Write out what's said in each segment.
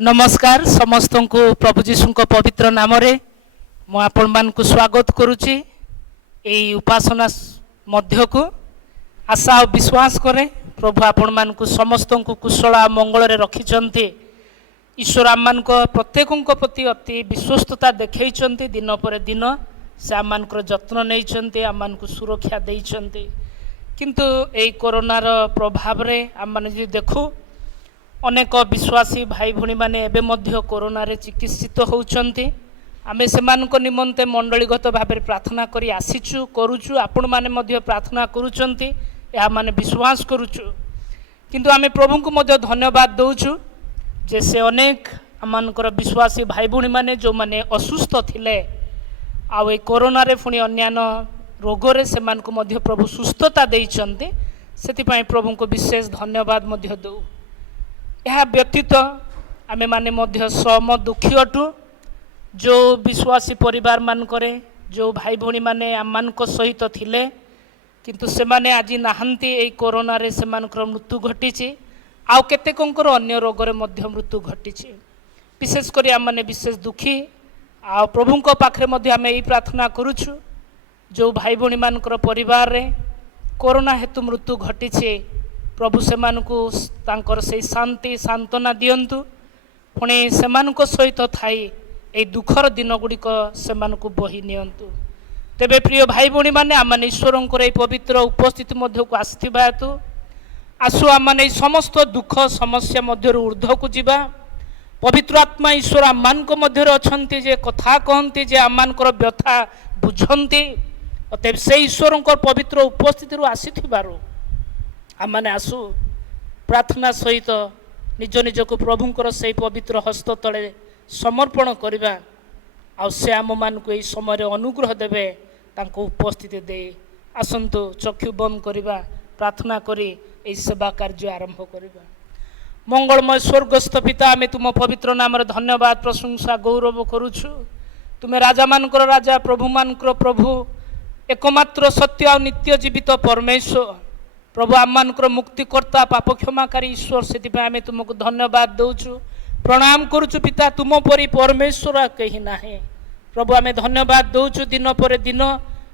नमस्कार समस्त को प्रभु जीशु पवित्र नाम मु आपण मान को स्वागत करुच्ची यही उपासना मध्य को आशा और विश्वास करे प्रभु आपण मान को समस्त को कुशल मंगल रखिंट ईश्वर आम मान प्रत्येक प्रति अति विश्वस्तता देखते दिन पर दिन से आम मान जत्न नहीं आम मान को सुरक्षा देते किंतु यही कोरोनार प्रभाव रे आम मान देखू अनेक विश्वासी भाई भूणी मैंने एवं मध्य कोरोना रे चिकित्सित होउछंती आमे सेमानक निमंते मंडलीगत भाव प्रार्थना करी आसीचु करूचु आपण माने मध्य प्रार्थना करूछंती या माने विश्वास करूचु किंतु आमे प्रभु को मध्य धन्यवाद दउछु जे से अनेक आमानकर विश्वासी भाई भूणी माने जो माने असुस्थ थिले आ ए कोरोना रे फुनी अन्यान्य रोग रे सेमानक मध्य प्रभु सुस्थता देइछंती सेति पई प्रभु को विशेष धन्यवाद मध्य दउ यह व्यतीत आमे माने मध्य सम दुखी अटु जो विश्वासी परिवार मान करे जो भाई भूणी माने आम मान सहित थिले किंतु से माने आज नहांती एई कोरोना रे सेमानकर मृत्यु घटी आउ केतेकंकर अन्य रोग रे मध्य मृत्यु घटी विशेष करी आम माने विशेष दुखी आ प्रभु को पाखरे मध्य आमे एई प्रार्थना करूछु जो भाई भूणी मानकर परिवार रे कोरोना हेतु मृत्यु घटी प्रभु सेमानकु तांकर से शांति सांत्वना दियंतु पुणी सेमानक सहित थाई ए दुखर दिन गुड़िक सेमानकु बही नियंतु तेबे प्रिय भाई भूणी माने आम ईश्वरंकर ए पवित्र उपस्थिति मध्य को आसथिबा हेतु आसु आम समस्त दुख समस्या मध्य ऊर्ध्व को जीवा पवित्र आत्मा ईश्वर आम मध्य अछंती जे कथा कहंती जे आम व्यथा बुझंती तेबे से ईश्वरंकर पवित्र उपस्थिति आसीथिबारु आम मैंने आसु प्रार्थना सहित निज निज को प्रभुंकर से पवित्र हस्त तले समर्पण करवा से आम मान को यही समय अनुग्रह देवे तांको उपस्थिति दे आसंतु चक्षु बंद करवा प्रार्थना करी यही सेवा कार्य आरंभ करवा। मंगलमय स्वर्गस्थ पिता आमे तुम पवित्र नाम धन्यवाद प्रशंसा गौरव करुछु तुम्हें राजा मानकर राजा प्रभु मानकर प्रभु एकमात्र सत्य और नित्य जीवित परमेश्वर प्रभु आम मानकर मुक्तिकर्ता पाप क्षमाकारी ईश्वर से आम तुमको धन्यवाद दौचु प्रणाम करुचु पिता तुम परी परमेश्वर कहीं ना प्रभु आम धन्यवाद दौचु दिन पर दिन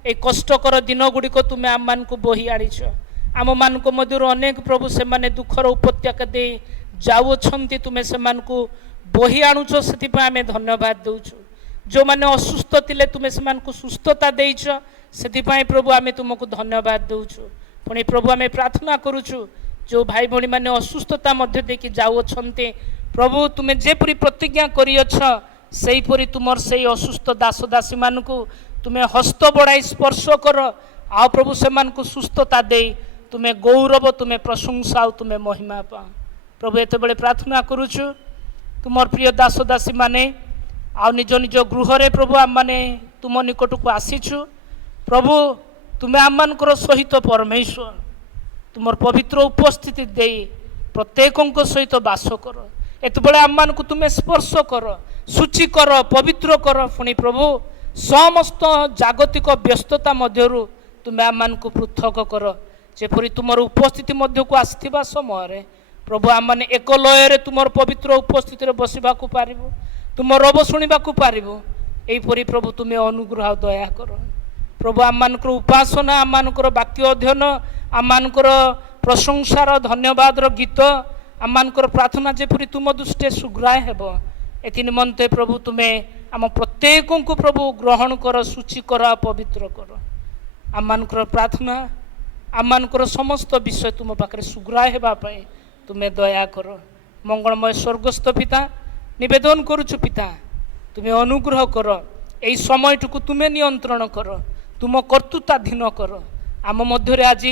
ए कष्टकर दिन गुड़िक तुम्हें आम मान को बही आनीच आम मान मध्य अनेक प्रभु से माने दुखर उपत्यका दे जाऊँच तुम्हें से बही आणुच से आम धन्यवाद दौचु जो मैंने असुस्थ थे तुम्हें से सुस्थता देच से प्रभु आम तुमको धन्यवाद दौचु पुणी प्रभु आम प्रार्थना करुचु जो भाई भूणी मैंने असुस्थता मध्य देखि जाऊँचे प्रभु तुम्हें जेपरी प्रतिज्ञा करीपरी तुमर से असुस्थ दास दासी मान तुम्हें हस्त बढ़ाई स्पर्श कर आ प्रभु से सुस्थता दे तुम्हें गौरव तुम्हें प्रशंसा और तुम्हें महिमा पा प्रभु एत बड़े प्रार्थना करुचु तुमर प्रिय दास दासी माने आ निज निज गृह रे प्रभु आम माने तुम निकट को आसीचु प्रभु तुम्हें आम मानकर सहित परमेश्वर तुम पवित्र उपस्थिति दे प्रत्येक सहित बास कर एत बड़े आम मान को तुम्हें स्पर्श कर सूची कर पवित्र कर पुणी प्रभु समस्त जागतिक व्यस्तता मध्यरु तुम्हें आम मान को पृथक कर जेपरी तुम उपस्थिति मध्य को आसथिबा समय प्रभु आम मैंने एक लय तुम पवित्र उपस्थिति बसवा पारिबु तुम रब शुणा पारिबु एहीपरि प्रभु तुम्हें अनुग्रह दया कर प्रभु आम मानकर उपासना आम मानकर वाक्य अध्ययन आम मानकर प्रशंसार धन्यवाद गीत आम मानकर प्रार्थना जेपरी तुम दृष्टि सुग्राह्य हेब एथि निमंते प्रभु तुम्हें आम प्रत्येक को प्रभु ग्रहण कर सूची कर पवित्र कर आम मानकर प्रार्थना आम मानकर समस्त विषय तुम पाखे सुग्राह्य हेबापी तुम्हें दया कर मंगलमय स्वर्गस्थ पिता निवेदन करुचु पिता तुम्हें अनुग्रह कर यही समयटुकु तुम्हें नियंत्रण कर तुम कर्तृत्वाधीन कर आम मध्य आज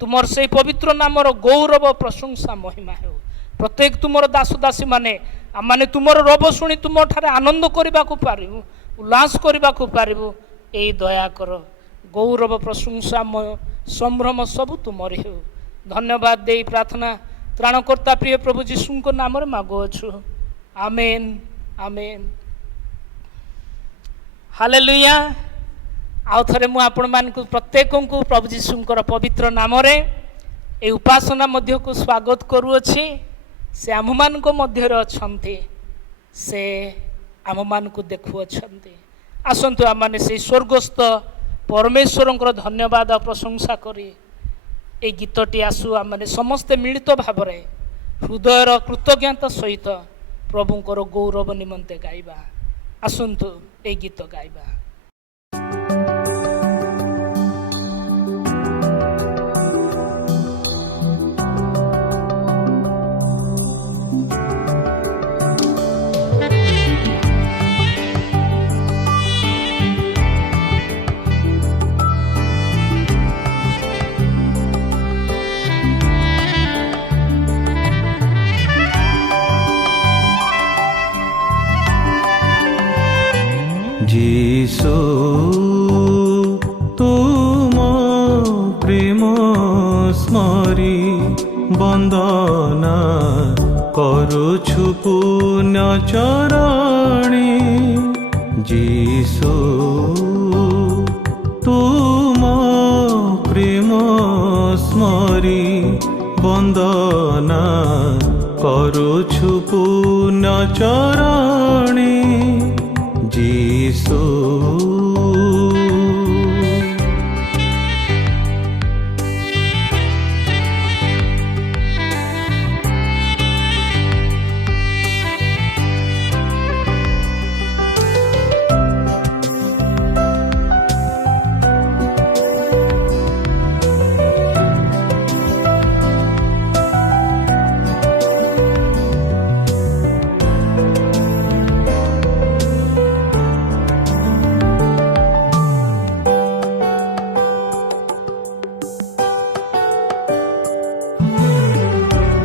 तुमर से पवित्र नामर गौरव प्रशंसा महिमा हो प्रत्येक तुमर दास दासी माने आम माने तुमर रब शुणी तुम ठारे आनंद करने को पारिबु उल्लास करने को पारिबु यही दया कर गौरव प्रशंसा संभ्रम सब तुमरी हो धन्यवाद दे प्रार्थना त्राणकर्ता प्रिय प्रभु जीशु को नाम मागुअछु आमेन आमेन हालेलुया आउ थे मुझे आपण मान प्रत्येक को प्रभु जीशुंकर पवित्र नाम ए उपासना मध्य को स्वागत करुअछि से आम मान मध्य अच्छा से आम मान को देखुअछंती। आसंतु आम मैंने से स्वर्गस्थ परमेश्वर धन्यवाद और प्रशंसा करी ए गीतटी आसु आम मैंने समस्ते मिलित भाव हृदयर कृतज्ञता सहित प्रभुंकर गौरव निमंते गाइबा। आसंतु ए गीत गाइबा। जीसु तुम प्रेम स्मरी बंदना करुछु पुण्य चरणी। जीसु तुम प्रेम स्मरी बंदना करुछु पुण्य चरणी। जीसु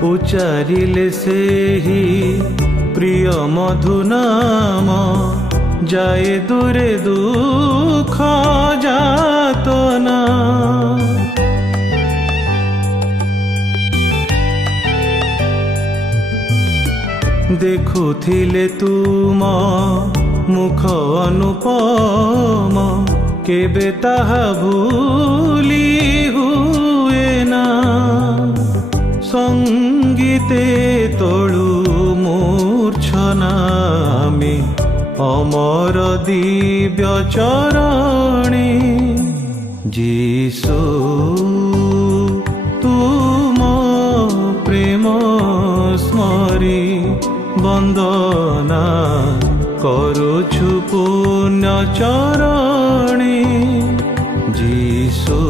उच्चारिले से ही प्रिय मधु नाम जाए दूरे दुख जातना। देखुथिले तुम मुख अनुपम केबे ताहा भूली हुए ना। संगीते तोळु मूर्छनामि अमर दिव्य चरणी। जीसु तुम प्रेम स्मरी वंदना करुछु पुण्य चरणी। जीसु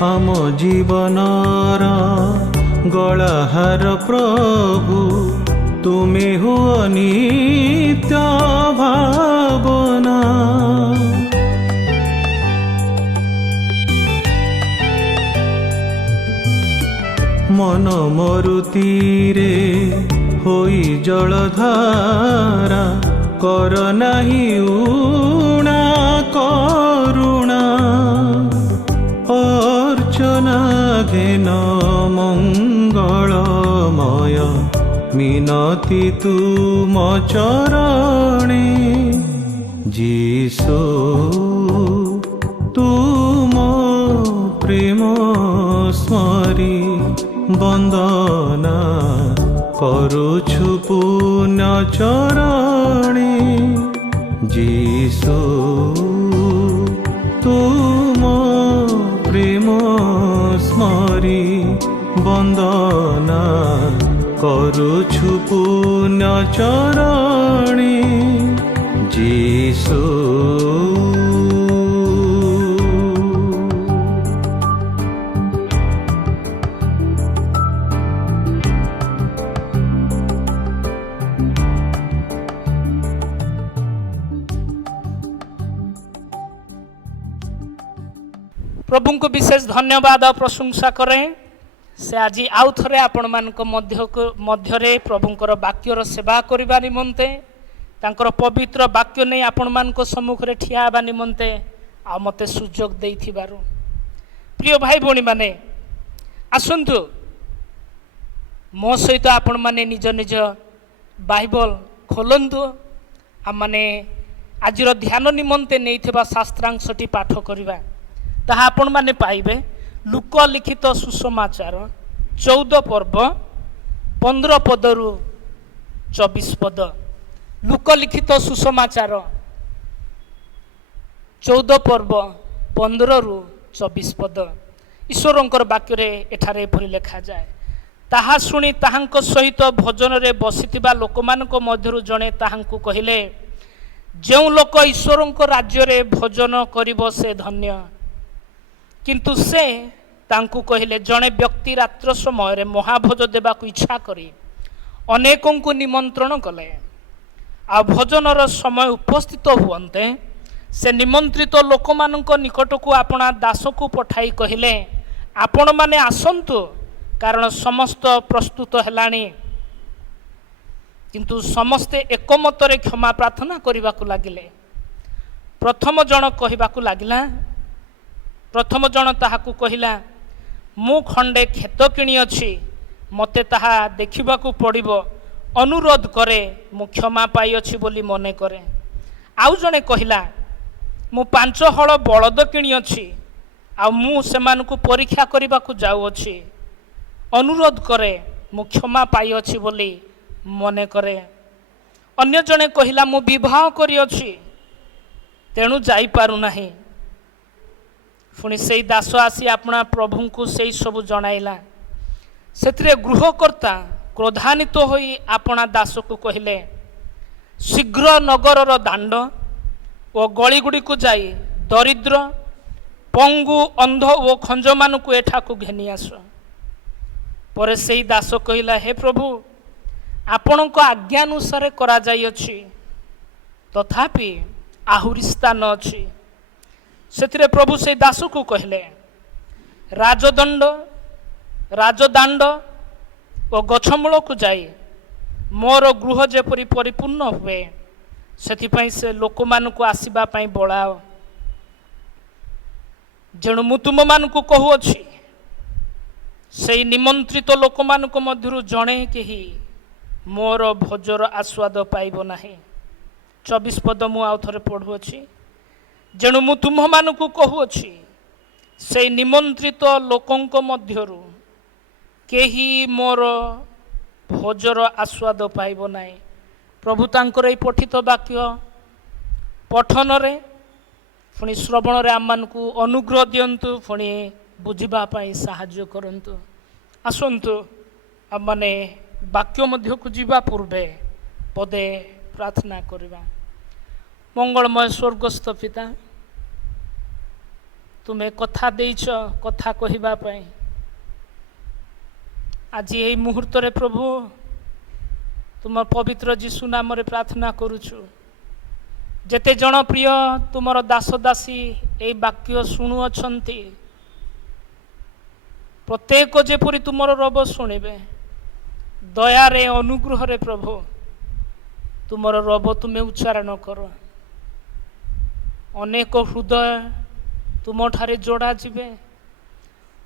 आम जीवनर गलाहार प्रभु तुमे हुओ नित्य भावना। मन मरुतीरे होई जलधारा कर नाही ऊणा करुणा। अर्चना घेन मंगलमय मिनति तुम चरणी। जीसु तुम प्रेम स्मरी वंदना करुछु पुण्य चरणी। जीसु तुम प्रेम स्मरी वंदना करुछु पुण्य चरणी। जीसु प्रभु को विशेष धन्यवाद और प्रशंसा करें। से आज आउ थे आपण मध्यरे प्रभुंकर वाक्यर सेवा करने निमंते तांकर पवित्र वाक्य नहीं आपण मान सम्मुख में ठिया हेबा निमंते आ मते सुजोग देइथिबारु प्रिय भाई भौणी माने आसंतु मो सहित आपण माने निज निज बाइबल खोलंतु आ माने आजिर ध्यान निमंते नहीं शास्त्रांशटी पाठ करिबा ताहा आपण माने पाइबे लुक लिखित सुसमाचार 14 पर्व 15 पदरु 24 पद लुक लिखित सुसमाचार 14 पर्व 15 रु 24 पद ईश्वरंकर वाक्य एठारे एपरि लेखा जाए ताहा शुणी ताहांक सहित भोजन रे बसिथिबा लोकमानक मध्यरु जणे ताहांकु कहिले जो लोक ईश्वरंक राज्य रे भोजन करिबो से धन्य किंतु से तांकु कहिले जणे व्यक्ति रात्र समय रे महाभोज देबाकु इच्छा करी अनेकों को निमंत्रण कले आ भोजनर समय उपस्थित हुअन्ते से निमंत्रित लोकमानक निकटकू आपणा दासकू पठाई कहिले आपण माने आसंतु कारण समस्त प्रस्तुत हेलाणी किंतु समस्ते एकमतरे क्षमा प्रार्थना करिबाकू लागिले प्रथम जन कहिबाकू लागिला प्रथम जन ताहाकू कहिला मु खंडे खेत किणी अछि मते ताहा देखिबाकू पड़िबो अनुरोध करे मु क्षमा पाई अछि बोली मने करे आउ जने कहिला मु 5 हल बलद किणी अछि आ मु सेमानकू परीक्षा करिबाकू जाउ अछि अनुरोध करे मु क्षमा पाई अछि बोली मने करे अन्य जने कहिला मु विवाह करी अछि तेणु जाई पारु नाही पुणी से दास आसी अपना प्रभु को से सब जनाइला से गृहकर्ता क्रोधान्वित होई अपना दास को कहिले शीघ्र नगरर दांड और गलीगुड़ी को जाई दरिद्र पंगु अंध और खंज मान को एठा को घेनी आस पर से दास कहिला हे प्रभु आपण को आज्ञानुसार करा जाई अछि तथापि आहुरी स्थान अछि से प्रभु से दास को कहले राजदांड और गछमूल को जाई मोर गृह जेपरी परिपूर्ण हुए से से लोक मान को आसवा बोलाओ जेणु मु तुम मान को कहूअछि से निमंत्रित लोक मान मध्यरु जणे केही मोर भोजर आस्वाद पाइब नाही 24 पद मु आउ थरे पढ़ुअछि जेणु मु तुम मान को कहूअछि से निमंत्रित लोकंक मध्यरु केही मोर भोजर आस्वाद पाइब नाही प्रभु तांकर ए पठित वाक्य पठन रे पुणी श्रवण रे आम मानकु अनुग्रह दियंतु पुणी बुझिबा पाई सहाय्य करंतु आसंतु आम माने वाक्य मध्य को जीवा पूर्वे पदे प्रार्थना करिबा मंगलमय स्वर्गस्थ पिता तुम्हें कथा देइछ कथा कहिबा पाई आज यही मुहूर्त रे प्रभु तुम पवित्र जीशु नाम रे प्रार्थना करुछु जेते जन प्रिय तुमर दास दासी ए वाक्य शुणु अछंती प्रत्येक जेपरी तुमर रब शुणिबे दया रे अनुग्रह रे प्रभु तुमर रब तुम्हें उच्चारण कर अनेक हृदय तुम ठारे जोड़ा जिबे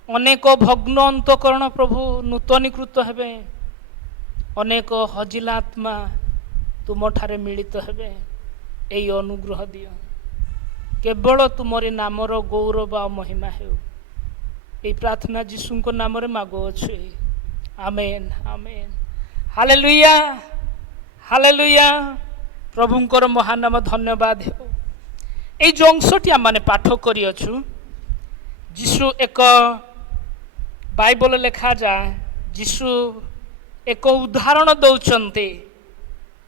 अनेक भग्न अंतकरण प्रभु नूतनीकृत हेबे अनेक हजिला आत्मा तुम ठारे मिलित हेबे एई अनुग्रह दियो केवल तुमरी नामर गौरव आ महिमा हेउ एई प्रार्थना जीशुंको नाम रे मागो अछि आमेन आमेन हालेलुया हालेलुया प्रभुंकर महानाम धन्यवाद हेउ एई जो अंशटी आम पाठ करी अछु जीशु एक बाइबल लेखा जाए जीशु एक उदाहरण दौचंते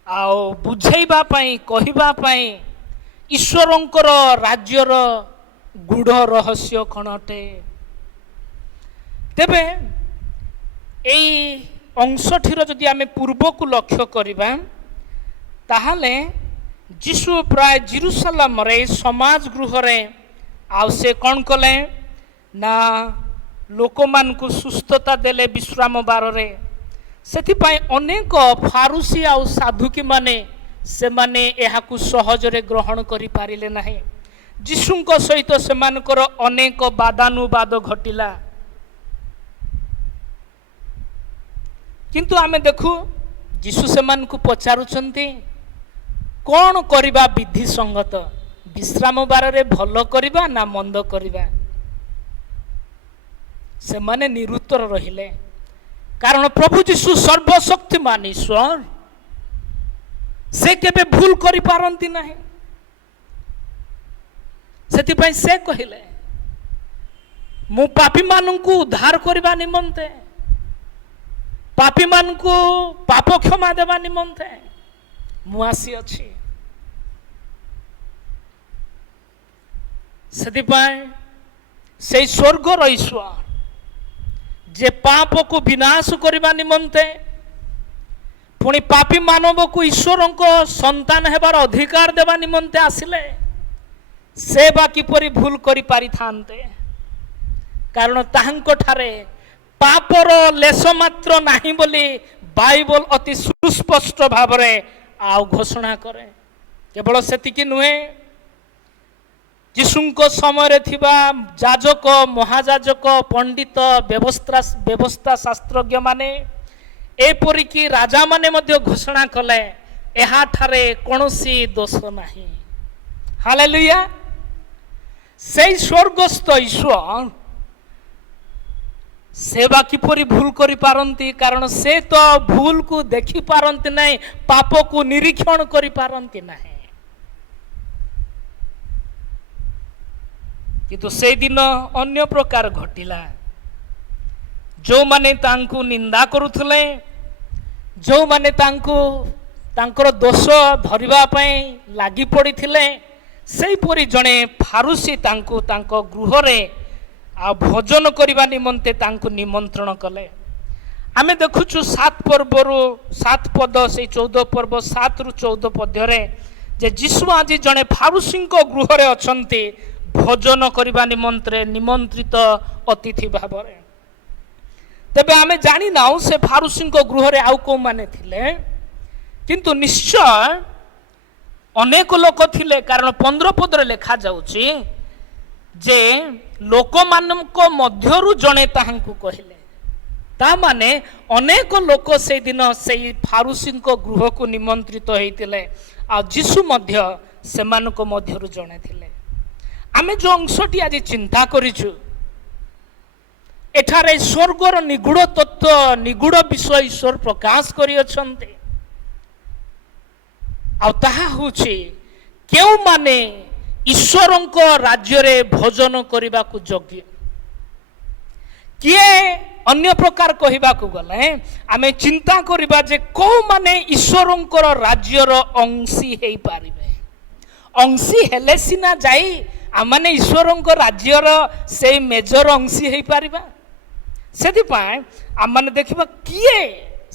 आओ बुझाइबा पाई कहिबा पाई ईश्वरंकर राज्यर गूढ़ रहस्य कण अटे तेबे एई अंशटीर जदि आमे पूर्व को लक्ष्य करिबा ताहाले जीशु प्राय जेरुसलेम रे समाज गृह रे आउ से कौन कले ना ଲୋକମାନଙ୍କୁ ସୁସ୍ଥତା ଦେଲେ ବିଶ୍ରାମ ବାରରେ। ସେଥିପାଇଁ ଅନେକ ଫାରୁସି ଆଉ ସାଧୁକୀ ମାନେ ସେମାନେ ଏହାକୁ ସହଜରେ ଗ୍ରହଣ କରିପାରିଲେ ନାହିଁ। ଯୀଶୁଙ୍କ ସହିତ ସେମାନଙ୍କର ଅନେକ ବାଦାନୁବାଦ ଘଟିଲା। କିନ୍ତୁ ଆମେ ଦେଖୁ ଯୀଶୁ ସେମାନଙ୍କୁ ପଚାରୁଛନ୍ତି, କ'ଣ କରିବା ବିଧି ସଙ୍ଗତ? ବିଶ୍ରାମ ବାରରେ ଭଲ କରିବା ନା ମନ୍ଦ କରିବା? ସେମାନେ ନିରୁତ୍ତର ରହିଲେ। କାରଣ ପ୍ରଭୁ ଯୀଶୁ ସର୍ବଶକ୍ତିମାନ ଈଶ୍ୱର, ସେ କେବେ ଭୁଲ କରିପାରନ୍ତି ନାହିଁ। ସେଥିପାଇଁ ସେ କହିଲେ, ମୁଁ ପାପୀମାନଙ୍କୁ ଉଦ୍ଧାର କରିବା ନିମନ୍ତେ, ପାପୀମାନଙ୍କୁ ପାପ କ୍ଷମା ଦେବା ନିମନ୍ତେ ମୁଁ ଆସିଅଛି। ସେଥିପାଇଁ ସେଇ ସ୍ୱର୍ଗର ଈଶ୍ୱର ଯେ ପାପକୁ ବିନାଶ କରିବା ନିମନ୍ତେ ପୁଣି ପାପୀ ମାନବକୁ ଈଶ୍ୱରଙ୍କ ସନ୍ତାନ ହେବାର ଅଧିକାର ଦେବା ନିମନ୍ତେ ଆସିଲେ, ସେ ବା କିପରି ଭୁଲ କରିପାରିଥାନ୍ତେ? କାରଣ ତାହାଙ୍କଠାରେ ପାପର ଲେଶ ମାତ୍ର ନାହିଁ ବୋଲି ବାଇବଲ ଅତି ସୁସ୍ପଷ୍ଟ ଭାବରେ ଆଉ ଘୋଷଣା କରେ। କେବଳ ସେତିକି ନୁହେଁ, ଯୀଶୁଙ୍କ ସମୟରେ ଥିବା ଯାଜକ, ମହାଯାଜକ, ପଣ୍ଡିତ, ବ୍ୟବସ୍ଥା ଶାସ୍ତ୍ରଜ୍ଞ ମାନେ, ଏପରିକି ରାଜାମାନେ ମଧ୍ୟ ଘୋଷଣା କଲେ, ଏହାଠାରେ କୌଣସି ଦୋଷ ନାହିଁ। ହାଲେଲୁୟା। ସେଇ ସ୍ୱର୍ଗସ୍ଥ ଈଶ୍ୱର ସେ ବା କିପରି ଭୁଲ କରିପାରନ୍ତି? କାରଣ ସେ ତ ଭୁଲକୁ ଦେଖିପାରନ୍ତି ନାହିଁ, ପାପକୁ ନିରୀକ୍ଷଣ କରିପାରନ୍ତି ନାହିଁ। କିନ୍ତୁ ସେଇଦିନ ଅନ୍ୟ ପ୍ରକାର ଘଟିଲା। ଯେଉଁମାନେ ତାଙ୍କୁ ନିନ୍ଦା କରୁଥିଲେ, ଯେଉଁମାନେ ତାଙ୍କର ଦୋଷ ଧରିବା ପାଇଁ ଲାଗି ପଡ଼ିଥିଲେ, ସେହିପରି ଜଣେ ଫାରୁସି ତାଙ୍କୁ ତାଙ୍କ ଗୃହରେ ଆଉ ଭୋଜନ କରିବା ନିମନ୍ତେ ତାଙ୍କୁ ନିମନ୍ତ୍ରଣ କଲେ। ଆମେ ଦେଖୁଛୁ 7 ପର୍ବରୁ 7 ପଦ, ସେଇ 14 ପର୍ବ 7ରୁ 14 ପଦ୍ୟରେ ଯେ ଯୀଶୁ ଆଜି ଜଣେ ଫାରୁସିଙ୍କ ଗୃହରେ ଅଛନ୍ତି ଭୋଜନ କରିବା ନିମନ୍ତେ ନିମନ୍ତ୍ରିତ ଅତିଥି ଭାବରେ। ତେବେ ଆମେ ଜାଣିନାହୁଁ ସେ ଫାରୁସିଙ୍କ ଗୃହରେ ଆଉ କେଉଁମାନେ ଥିଲେ, କିନ୍ତୁ ନିଶ୍ଚୟ ଅନେକ ଲୋକ ଥିଲେ। କାରଣ 15 ପଦରେ ଲେଖାଯାଉଛି ଯେ ଲୋକମାନଙ୍କ ମଧ୍ୟରୁ ଜଣେ ତାହାଙ୍କୁ କହିଲେ। ତା ମାନେ ଅନେକ ଲୋକ ସେଇଦିନ ସେଇ ଫାରୁସିଙ୍କ ଗୃହକୁ ନିମନ୍ତ୍ରିତ ହେଇଥିଲେ, ଆଉ ଯୀଶୁ ମଧ୍ୟ ସେମାନଙ୍କ ମଧ୍ୟରୁ ଜଣେ ଥିଲେ। ଆମେ ଯେଉଁ ଅଂଶଟି ଆଜି ଚିନ୍ତା କରିଛୁ, ଏଠାରେ ସ୍ୱର୍ଗର ନିଗୁଢ଼ ତତ୍ତ୍ୱ, ନିଗୁଢ଼ ବିଷୟ ଈଶ୍ୱର ପ୍ରକାଶ କରିଅଛନ୍ତି। ଆଉ ତାହା ହେଉଛି କେଉଁମାନେ ଈଶ୍ୱରଙ୍କ ରାଜ୍ୟରେ ଭୋଜନ କରିବାକୁ ଯୋଗ୍ୟ। କିଏ ଅନ୍ୟ ପ୍ରକାର କହିବାକୁ ଗଲେ ଆମେ ଚିନ୍ତା କରିବା ଯେ କେଉଁମାନେ ଈଶ୍ୱରଙ୍କର ରାଜ୍ୟର ଅଂଶୀ ହେଇପାରିବେ। ଅଂଶୀ ହେଲେ ସିନା ଯାଇ ଆମମାନେ ଈଶ୍ୱରଙ୍କ ରାଜ୍ୟର ସେଇ ମେଜର ଅଂଶୀ ହେଇପାରିବା। ସେଥିପାଇଁ ଆମମାନେ ଦେଖିବା କିଏ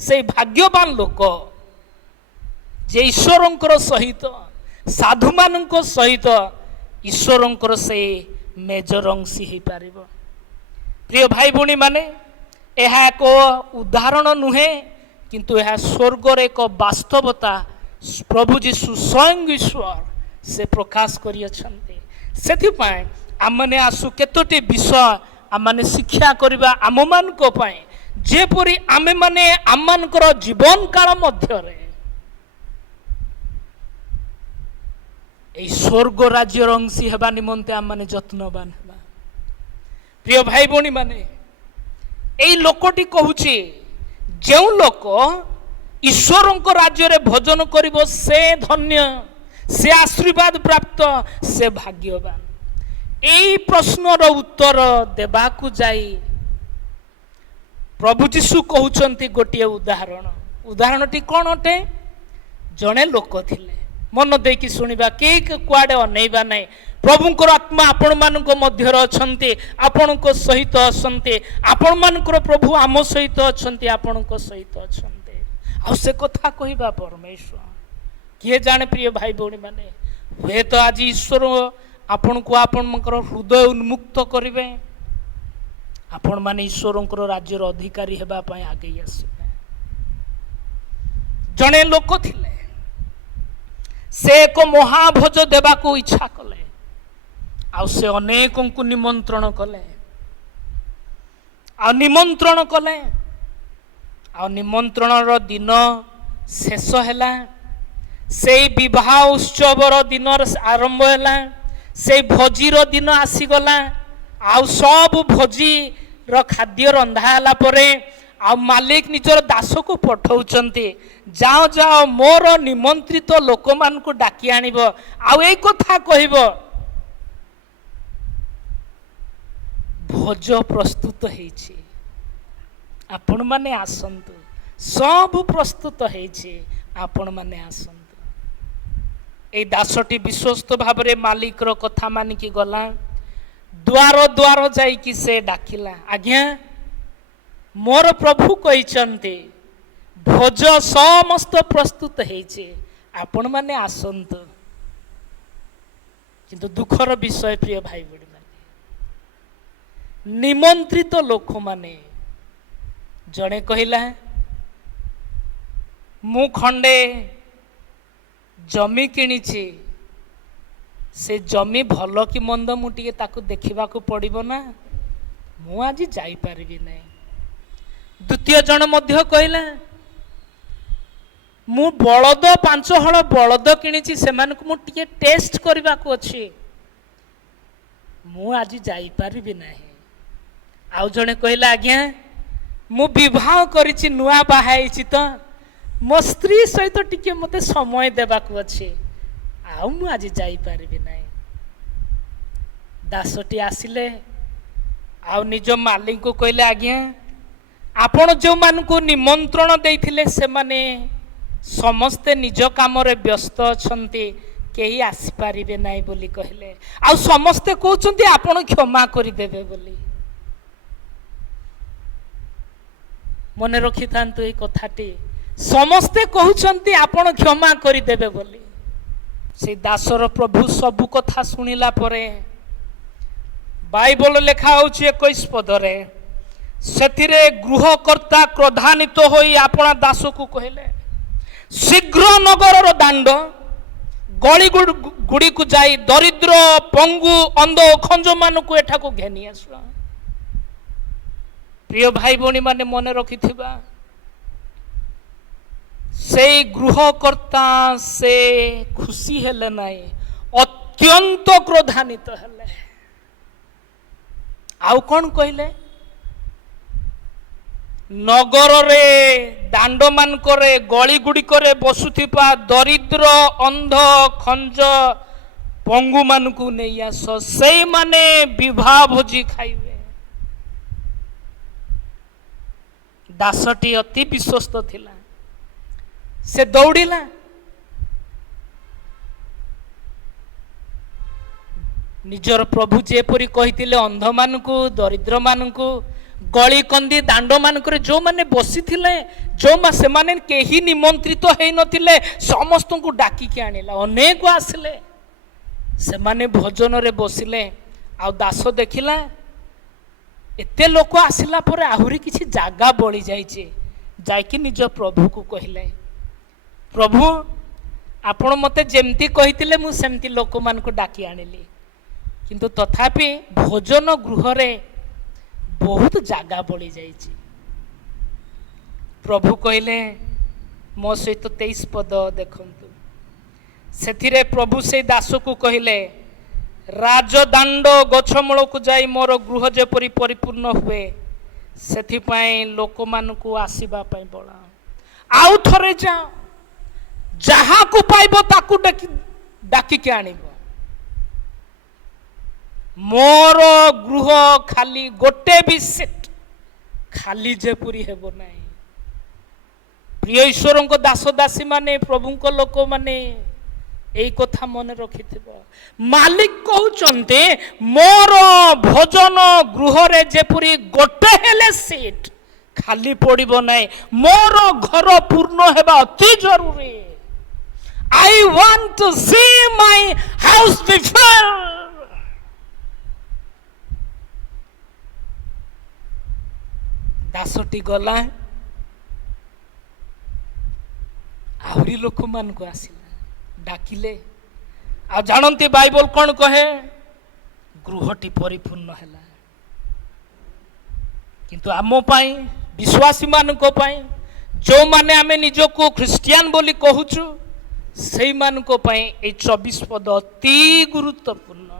ସେଇ ଭାଗ୍ୟବାନ ଲୋକ ଯେ ଈଶ୍ୱରଙ୍କର ସହିତ, ସାଧୁମାନଙ୍କ ସହିତ ଈଶ୍ୱରଙ୍କର ସେଇ ମେଜର ଅଂଶୀ ହେଇପାରିବ। ପ୍ରିୟ ଭାଇ ଭଉଣୀ ମାନେ, ଏହା ଏକ ଉଦାହରଣ ନୁହେଁ, କିନ୍ତୁ ଏହା ସ୍ୱର୍ଗର ଏକ ବାସ୍ତବତା। ପ୍ରଭୁ ଯୀଶୁ ସ୍ୱୟଂ ଈଶ୍ୱର ସେ ପ୍ରକାଶ କରିଅଛନ୍ତି। ସେଥିପାଇଁ ଆମମାନେ ଆସୁ କେତୋଟି ବିଷୟ ଆମମାନେ ଶିକ୍ଷା କରିବା ଆମମାନଙ୍କ ପାଇଁ, ଯେପରି ଆମେମାନେ ଆମମାନଙ୍କର ଜୀବନ କାଳ ମଧ୍ୟରେ এই স্বর্গ রাজ্যর অংশী হেবা নিমন্তে আমମାନେ যত্নবান হেবা। প্রিয় ভাই ভଉଣୀ ମାନେ, এই ଲୋକଟି କହୁଛି ଯେଉଁ ଲୋକ ଈଶ୍ୱରଙ୍କ ରାଜ୍ୟରେ ଭୋଜନ କରିବ ସେ ଧନ୍ୟ, ସେ ଆଶୀର୍ବାଦ ପ୍ରାପ୍ତ, ସେ ଭାଗ୍ୟବାନ। এই ପ୍ରଶ୍ନର ଉତ୍ତର ଦେବାକୁ ଯାଇ ପ୍ରଭୁ ଯୀଶୁ କହୁଛନ୍ତି ଗୋଟିଏ ଉଦାହରଣ। ଉଦାହରଣଟି କ'ଣ ଅଟେ? ଜଣେ ଲୋକ ଥିଲେ। ମନ ଦେଇକି ଶୁଣିବା, କେହି କୁଆଡ଼େ ଅନେଇବା ନାହିଁ। ପ୍ରଭୁଙ୍କର ଆତ୍ମା ଆପଣମାନଙ୍କ ମଧ୍ୟରେ ଅଛନ୍ତି, ଆପଣଙ୍କ ସହିତ ଅଛନ୍ତି। ଆପଣମାନଙ୍କର ପ୍ରଭୁ ଆମ ସହିତ ଅଛନ୍ତି, ଆପଣଙ୍କ ସହିତ ଅଛନ୍ତି। ଆଉ ସେ କଥା କହିବା ପରମେଶ୍ୱର କିଏ ଜାଣେ? ପ୍ରିୟ ଭାଇ ଭଉଣୀ ମାନେ, ହୁଏତ ଆଜି ଈଶ୍ୱର ଆପଣଙ୍କୁ ଆପଣଙ୍କର ହୃଦୟ ଉନ୍ମୁକ୍ତ କରିବେ। आपण माने ईश्वरंकर राज्यर अधिकारी हेबा पई आगे आसिबे। जणे लोक थिले से एक महाभोज देबाकू इच्छा कले आ से अनेकंकु निमंत्रण कले आ निमंत्रण रो दिन शेष हैला। से विवाह उत्सवर दिन आरंभ हैला। से भोजीर दिन आसीगला। आ सब भोजी रो खाद्य रंधा हैला परे आ मालिक निजर दास को पठाउचंती, जाओ जाओ मोर निमंत्रित लोक मान को डाकी आनिबो आ एई कथा कहिबो भोज प्रस्तुत हेछि, आपण माने आसंतु, सब प्रस्तुत हेछि, आपण माने आसंतु। ए दासटी विश्वस्त भावरे मालिक रो कथा मानिकी गला। द्वार द्वार जाई कि से डाकिला, आज्ञा मोर प्रभु कहिचंती भोज समस्त प्रस्तुत हेछि, आपण माने आसंतु। किंतु दुखर विषय प्रिय भाई बड़ी माने निमंत्रित लोक माने जणे कहिला मु खंडे जमी किणीची, से जमी भल कि मंद मु टिके ताकू देखिबा को पड़िबो ना, मु आज जाई पारिबी नै। द्वितीय जन मध्य कहिला मु बलद 5 हल बलद किणीची, सेमानकु मु टिके टेस्ट करबा को अछि, मु आज जाई पारिबी नै। आउ जणे कहिला आज्ञा मु विवाह करिछि, नुआ बाहाइछि त मो स्त्री सहित टिके मते समय देबाकू अछि, आउ मु आज जाई पारिबी नै। दासटी आसिले आउ निज मालिक को कहिला आज्ञा आपण जो मानकू निमंत्रण देइथिले से माने समस्ते निज काम रे व्यस्त अछंती, केही आसी पारिबे नै बोली कहिले। आउ समस्ते कहउचंती आपण क्षमा करि देबे बोली। मने रखि थांतु ए कथाटी, समस्ते कहउचंती आपण क्षमा करि देबे बोली। से दासर प्रभु सब कथा सुनिला परे बाइबल लेखा होछि 21 पदरे, सेथिरे गृहकर्ता क्रोधान्वित होई आपणा दास को कहले शीघ्र नगर रो दांड गली गुड़ी को जाई दरिद्र पंगु अंध खंज मान को एठा को घेनी आस। प्रिय भाई भौणी माने मने रखिथिबा से गृहकर्ता से खुशी हेले नाई, अत्यंत क्रोधान्वित हेले। आउ कौन कहले नगर रे दांड मानकरे गली गुड़िकरे बसुथिपा दरिद्र अंध खंज पंगु मानकु नहीं आस, से माने विवाह भोजी खाइबे। दासटी अति विश्वस्त थिला, से दौड़िला निजर प्रभु जेपरी कहिथिले अंध मानकु दरिद्र मानकु गली कंदी दांड मानकरे जो माने बसी थिले, जो से माने केही निमंत्रित हेई नथिले, समस्त को डाकी के आनिला। अनेक आसिले, से माने भोजन रे बसिले। आ दास देखिला एते लोक आसिला परे आहुरी किछि जागा बळी जाइछि, जाइकि निज प्रभु को कहिले प्रभु आपण मते जेमती कहिथिले मु सेमती लोक मान को डाकी आनिली, किंतु तथापि भोजन गृह रे बहुत जागा बड़ी जाइछि। प्रभु कहले मो सहित 23 पद देखंतु, सेथिरे प्रभु से दास को कहले राजदांड गछमूल को जाई मोर गृह जेपरी परिपूर्ण हुए सेथि पई लोक मान को आसीबा पई बोला। आउ थरे जा जहा को पाइबो ताकू डाकी के आनिबो। मोर गृह खाली गोटे भी सेट खाली जेपुरी हेबो नाही। प्रिय ईश्वर को दास दासी माने प्रभु को लोक माने एई कथा मन रखिथिबो। मालिक कहउचंते मोर भोजन गृह रे जेपुरी गोटे हेले सेट खाली पड़िबो नाही, मोर घर पूर्ण हेबा अति जरूरी। I want to see my house be full. ଦାସଟି ଗଲା, ଆହୁରି ଲୋକମାନଙ୍କୁ ଆସିଲା, ଡାକିଲେ। ଆଉ ଜାଣନ୍ତି ବାଇବଲ କ'ଣ କହେ? ଗୃହଟି ପରିପୂର୍ଣ୍ଣ ହେଲା। କିନ୍ତୁ ଆମ ପାଇଁ, ବିଶ୍ୱାସୀ ମାନଙ୍କ ପାଇଁ, ଯେଉଁମାନେ ଆମେ ନିଜକୁ ଖ୍ରୀଷ୍ଟିଆନ ବୋଲି କହୁଛୁ, ସେଇମାନଙ୍କ ପାଇଁ ଏଇ 24 ପଦ ଅତି ଗୁରୁତ୍ୱପୂର୍ଣ୍ଣ,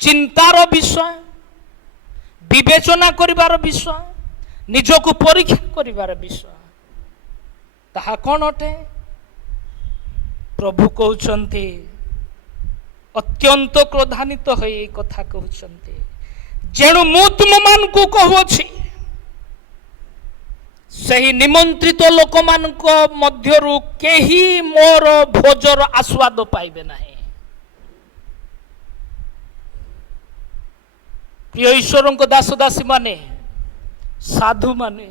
ଚିନ୍ତାର ବିଷୟ, ବିବେଚନା କରିବାର ବିଷୟ, ନିଜକୁ ପରୀକ୍ଷା କରିବାର ବିଷୟ। ତାହା କ'ଣ ଅଟେ? ପ୍ରଭୁ କହୁଛନ୍ତି, ଅତ୍ୟନ୍ତ କ୍ରୋଧାନ୍ୱିତ ହୋଇ ଏହି କଥା କହୁଛନ୍ତି, ଯେଣୁ ମୁଁ ତୁମମାନଙ୍କୁ କହୁଅଛି, ସେହି ନିମନ୍ତ୍ରିତ ଲୋକମାନଙ୍କ ମଧ୍ୟରୁ କେହି ମୋର ଭୋଜର ଆସ୍ୱାଦ ପାଇବେ ନାହିଁ। ପ୍ରିୟ ଈଶ୍ୱରଙ୍କ ଦାସ ଦାସୀ ମାନେ, ସାଧୁମାନେ,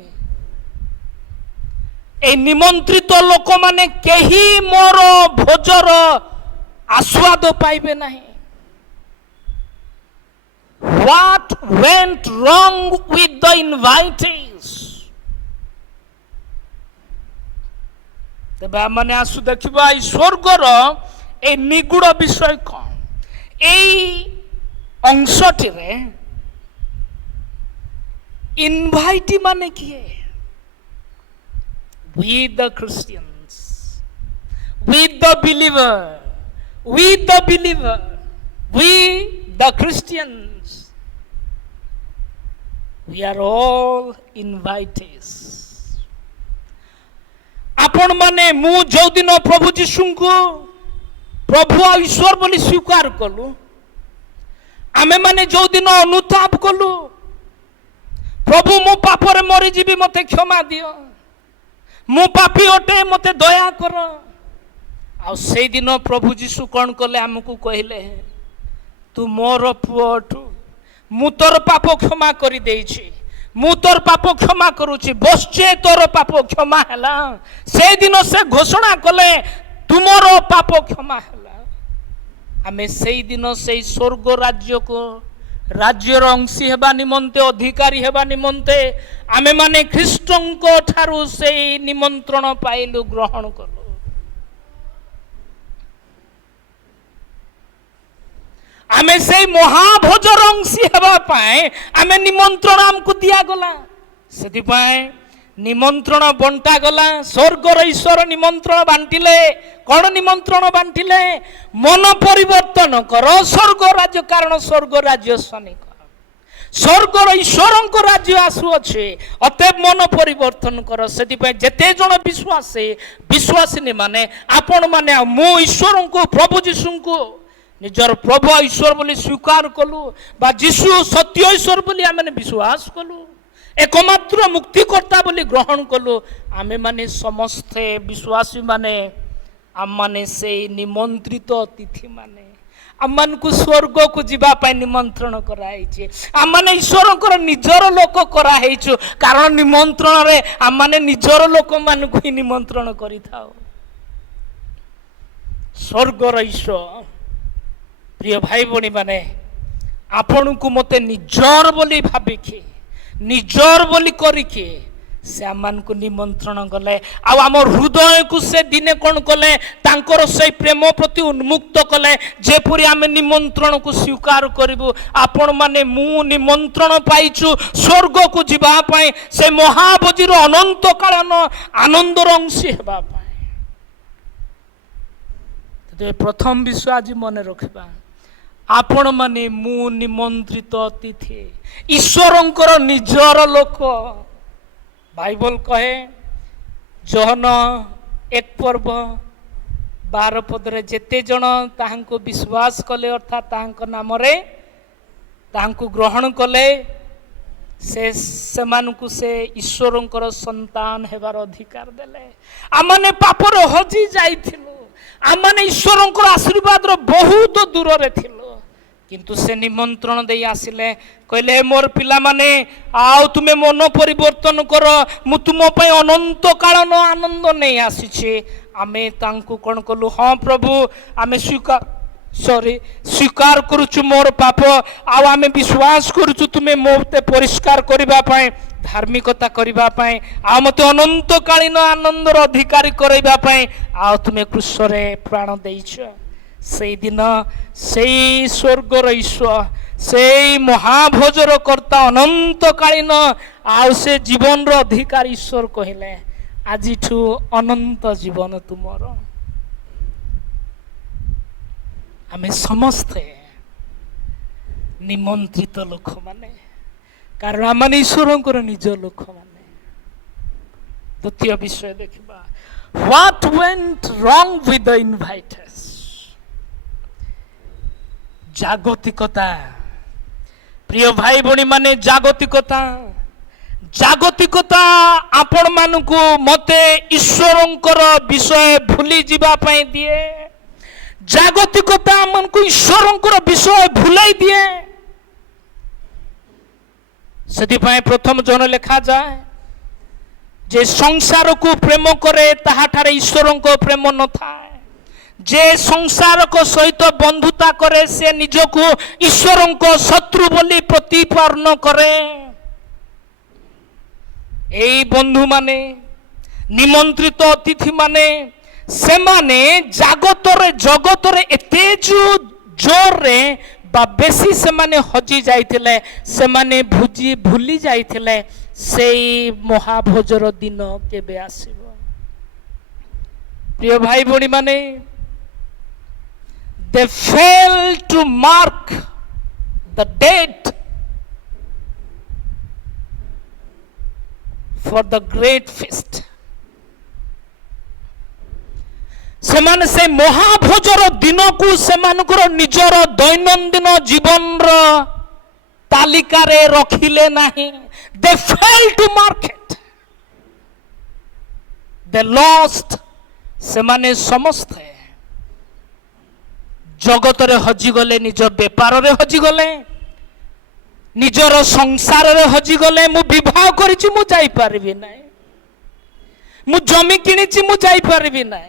এই নিমন্ত্রিত ଲୋକମାନେ କେହି ମୋର ଭୋଜର ଆସ୍ୱାଦ ପାଇବେ ନାହିଁ। What went wrong with the invitees? ତେବେ ଆମେ ଆସୁ ଦେଖିବା ଏଇ ସ୍ୱର୍ଗର এই ନିଗୁଡ ବିଷୟ କ'ଣ। এই ଅଂଶଟିରେ ଇନଭାଇଟି ମାନେ କିଏ? We the Christians, we the believer, we the Christians, we are all invitees. आपण माने मु जो दिन प्रभु जीशु को प्रभु आ ईश्वर बोली स्वीकार कलु, आमे माने जो दिन अनुताप कलु, प्रभु मु पापरे मरी जीवी मते क्षमा दियो, मु पापी अटे मते दया कर। आ से दिन प्रभु जीशु कौन कले? आमको कहले, तू मोर पुअटू, मु तोर पाप क्षमा कर देछि, मु तोर पाप क्षमा करूछि, बसचे तोर पाप क्षमा हैला। से दिन से घोषणा कले, तुमर पाप क्षमा हैला। आमे से दिन से स्वर्ग राज्य को, राज्यर अंशी हेबा निमंते, अधिकारी हेबा निमंते आमे माने ख्रीष्टंको ठारू से निमंत्रण पाइलु, ग्रहण कलु। आमे से महाभोजर अंशी हेबा पाए आमे निमंत्रण आमको दिया गला। सेति पाए निमंत्रण बंटा गला। स्वर्गर ईश्वर निमंत्रण बांटिले। कौन निमंत्रण बांटिले? मन परिवर्तन कर स्वर्ग राज्य, कारण स्वर्ग राज्य शनिक स्वर्गर ईश्वर राज्य आसु अच्छे, अतएव मन परिवर्तन कर। से जेते जन विश्वासी विश्वासिनी माने आपण माने मु ईश्वर को, प्रभु जीशु को निजर प्रभु ईश्वर बोली स्वीकार कलु, बा जीशु सत्य ईश्वर बोली आमे विश्वास कलु, एकमात्र मुक्तिकर्ता बोली ग्रहण कलु। आमे माने समस्ते विश्वासी माने आम माने से निमंत्रित अतिथि माने आम मान को स्वर्ग को जीवा पाई निमंत्रण कराई। आम माने ईश्वर निजर लोक कराई, कारण निमंत्रण रे आम माने निजर लोक मान को ही निमंत्रण करि थाओ। स्वर्गर ईश्वर प्रिय भाई भणी माने आपण को मते निजर बोली भाबिकी, निजर बोली करिके से आमान को निमंत्रण कले। आ आम हृदय को से दिने कौन कले? तांकर से प्रेम प्रति उन्मुक्त कले, जेपरी आमे निमंत्रण को स्वीकार करिबु। आपण माने मु निमंत्रण पाइछु स्वर्ग को जीवा पाए, से महाभोजीर अनंत कालन आनंदर अंशी हेबा पाए। तो प्रथम विषय आज मन रखिबा, आपण माने मु निमंत्रित अतिथि, ईश्वरंकर निजर लोक। बाइबल कहे जोहन 1:12 पदरे जेते जन ताहांको विश्वास कले, अर्थात ताहांको नाम रे ताहांको ग्रहण कले, से सेमानकु से ईश्वरंकर संतान हेबार अधिकार देले। आमने पापर हजी जाइथिलु, आमने ईश्वरंकर आशीर्वाद रो बहुत दूर रे थिलु, किंतु से निमंत्रण दे आसिले, कहले मोर पिला माने आउ तुमे मन परिवर्तन कर, मु तुम पय अनंत कालन आनंद नहीं आसीछे। आमे तांकु कोन कलु, हां प्रभु आमे सॉरी स्वीकार करुचु मोर पाप आउ आमे विश्वास करुचु तुमे मोते परिष्कार करिबा पाए धार्मिकता करिबा पाए आ मते अनंत कालीन आनंदर अधिकारी करैबा पाए आ तुमे क्रूसरे प्राण देइछ सेई दिन सेई स्वर्गर ईश्वर सेई महाभोजर कर्ता अनंत कालीन आ से जीवन रो अधिकारी ईश्वर कहिले आजिठु अनंत जीवन तुमर आमे समस्ते निमंत्रित लोक माने कारण आम ईश्वर निज लोक माने द्वितीय विषय देखा what went wrong with the inviters जागतिकता प्रिय भाई भणी माने जागतिकता जागतिकता आपण मानकु मते ईश्वरंकर विषय भूली जीवा पई दिए जागतिकता हमको ईश्वरंकर विषय भूलाई दिए से प्रथम जन लिखा जाए जे संसार को प्रेम करे ताहाठारे ईश्वर को प्रेम न थाए जे संसार को सहित बंधुता करे से निज को ईश्वर को शत्रु बोली प्रतिपादन करे एई बंधु माने निमंत्रित अतिथि माने से माने जगतरे एते जोर रे बा बेसी से माने हजी जाइथिले से माने भूली जाइथिले सेई महाभोजर दिन केबे आसीबो प्रिय भाई भणी माने they failed to mark the date for the great feast सेमाने से महाभोजर दिन को सेमानकर निजर दैनंदिन जीवन तालिका रे रखिले नाही they failed to mark it they lost सेमाने समस्ते जगत रे हजी गले निज बेपार रे हजी गले निजर संसार रे हजी गले मु विवाह करिछि मु जाई पारिबि नै मु जमी किनिछि मु जाई पारिबि नै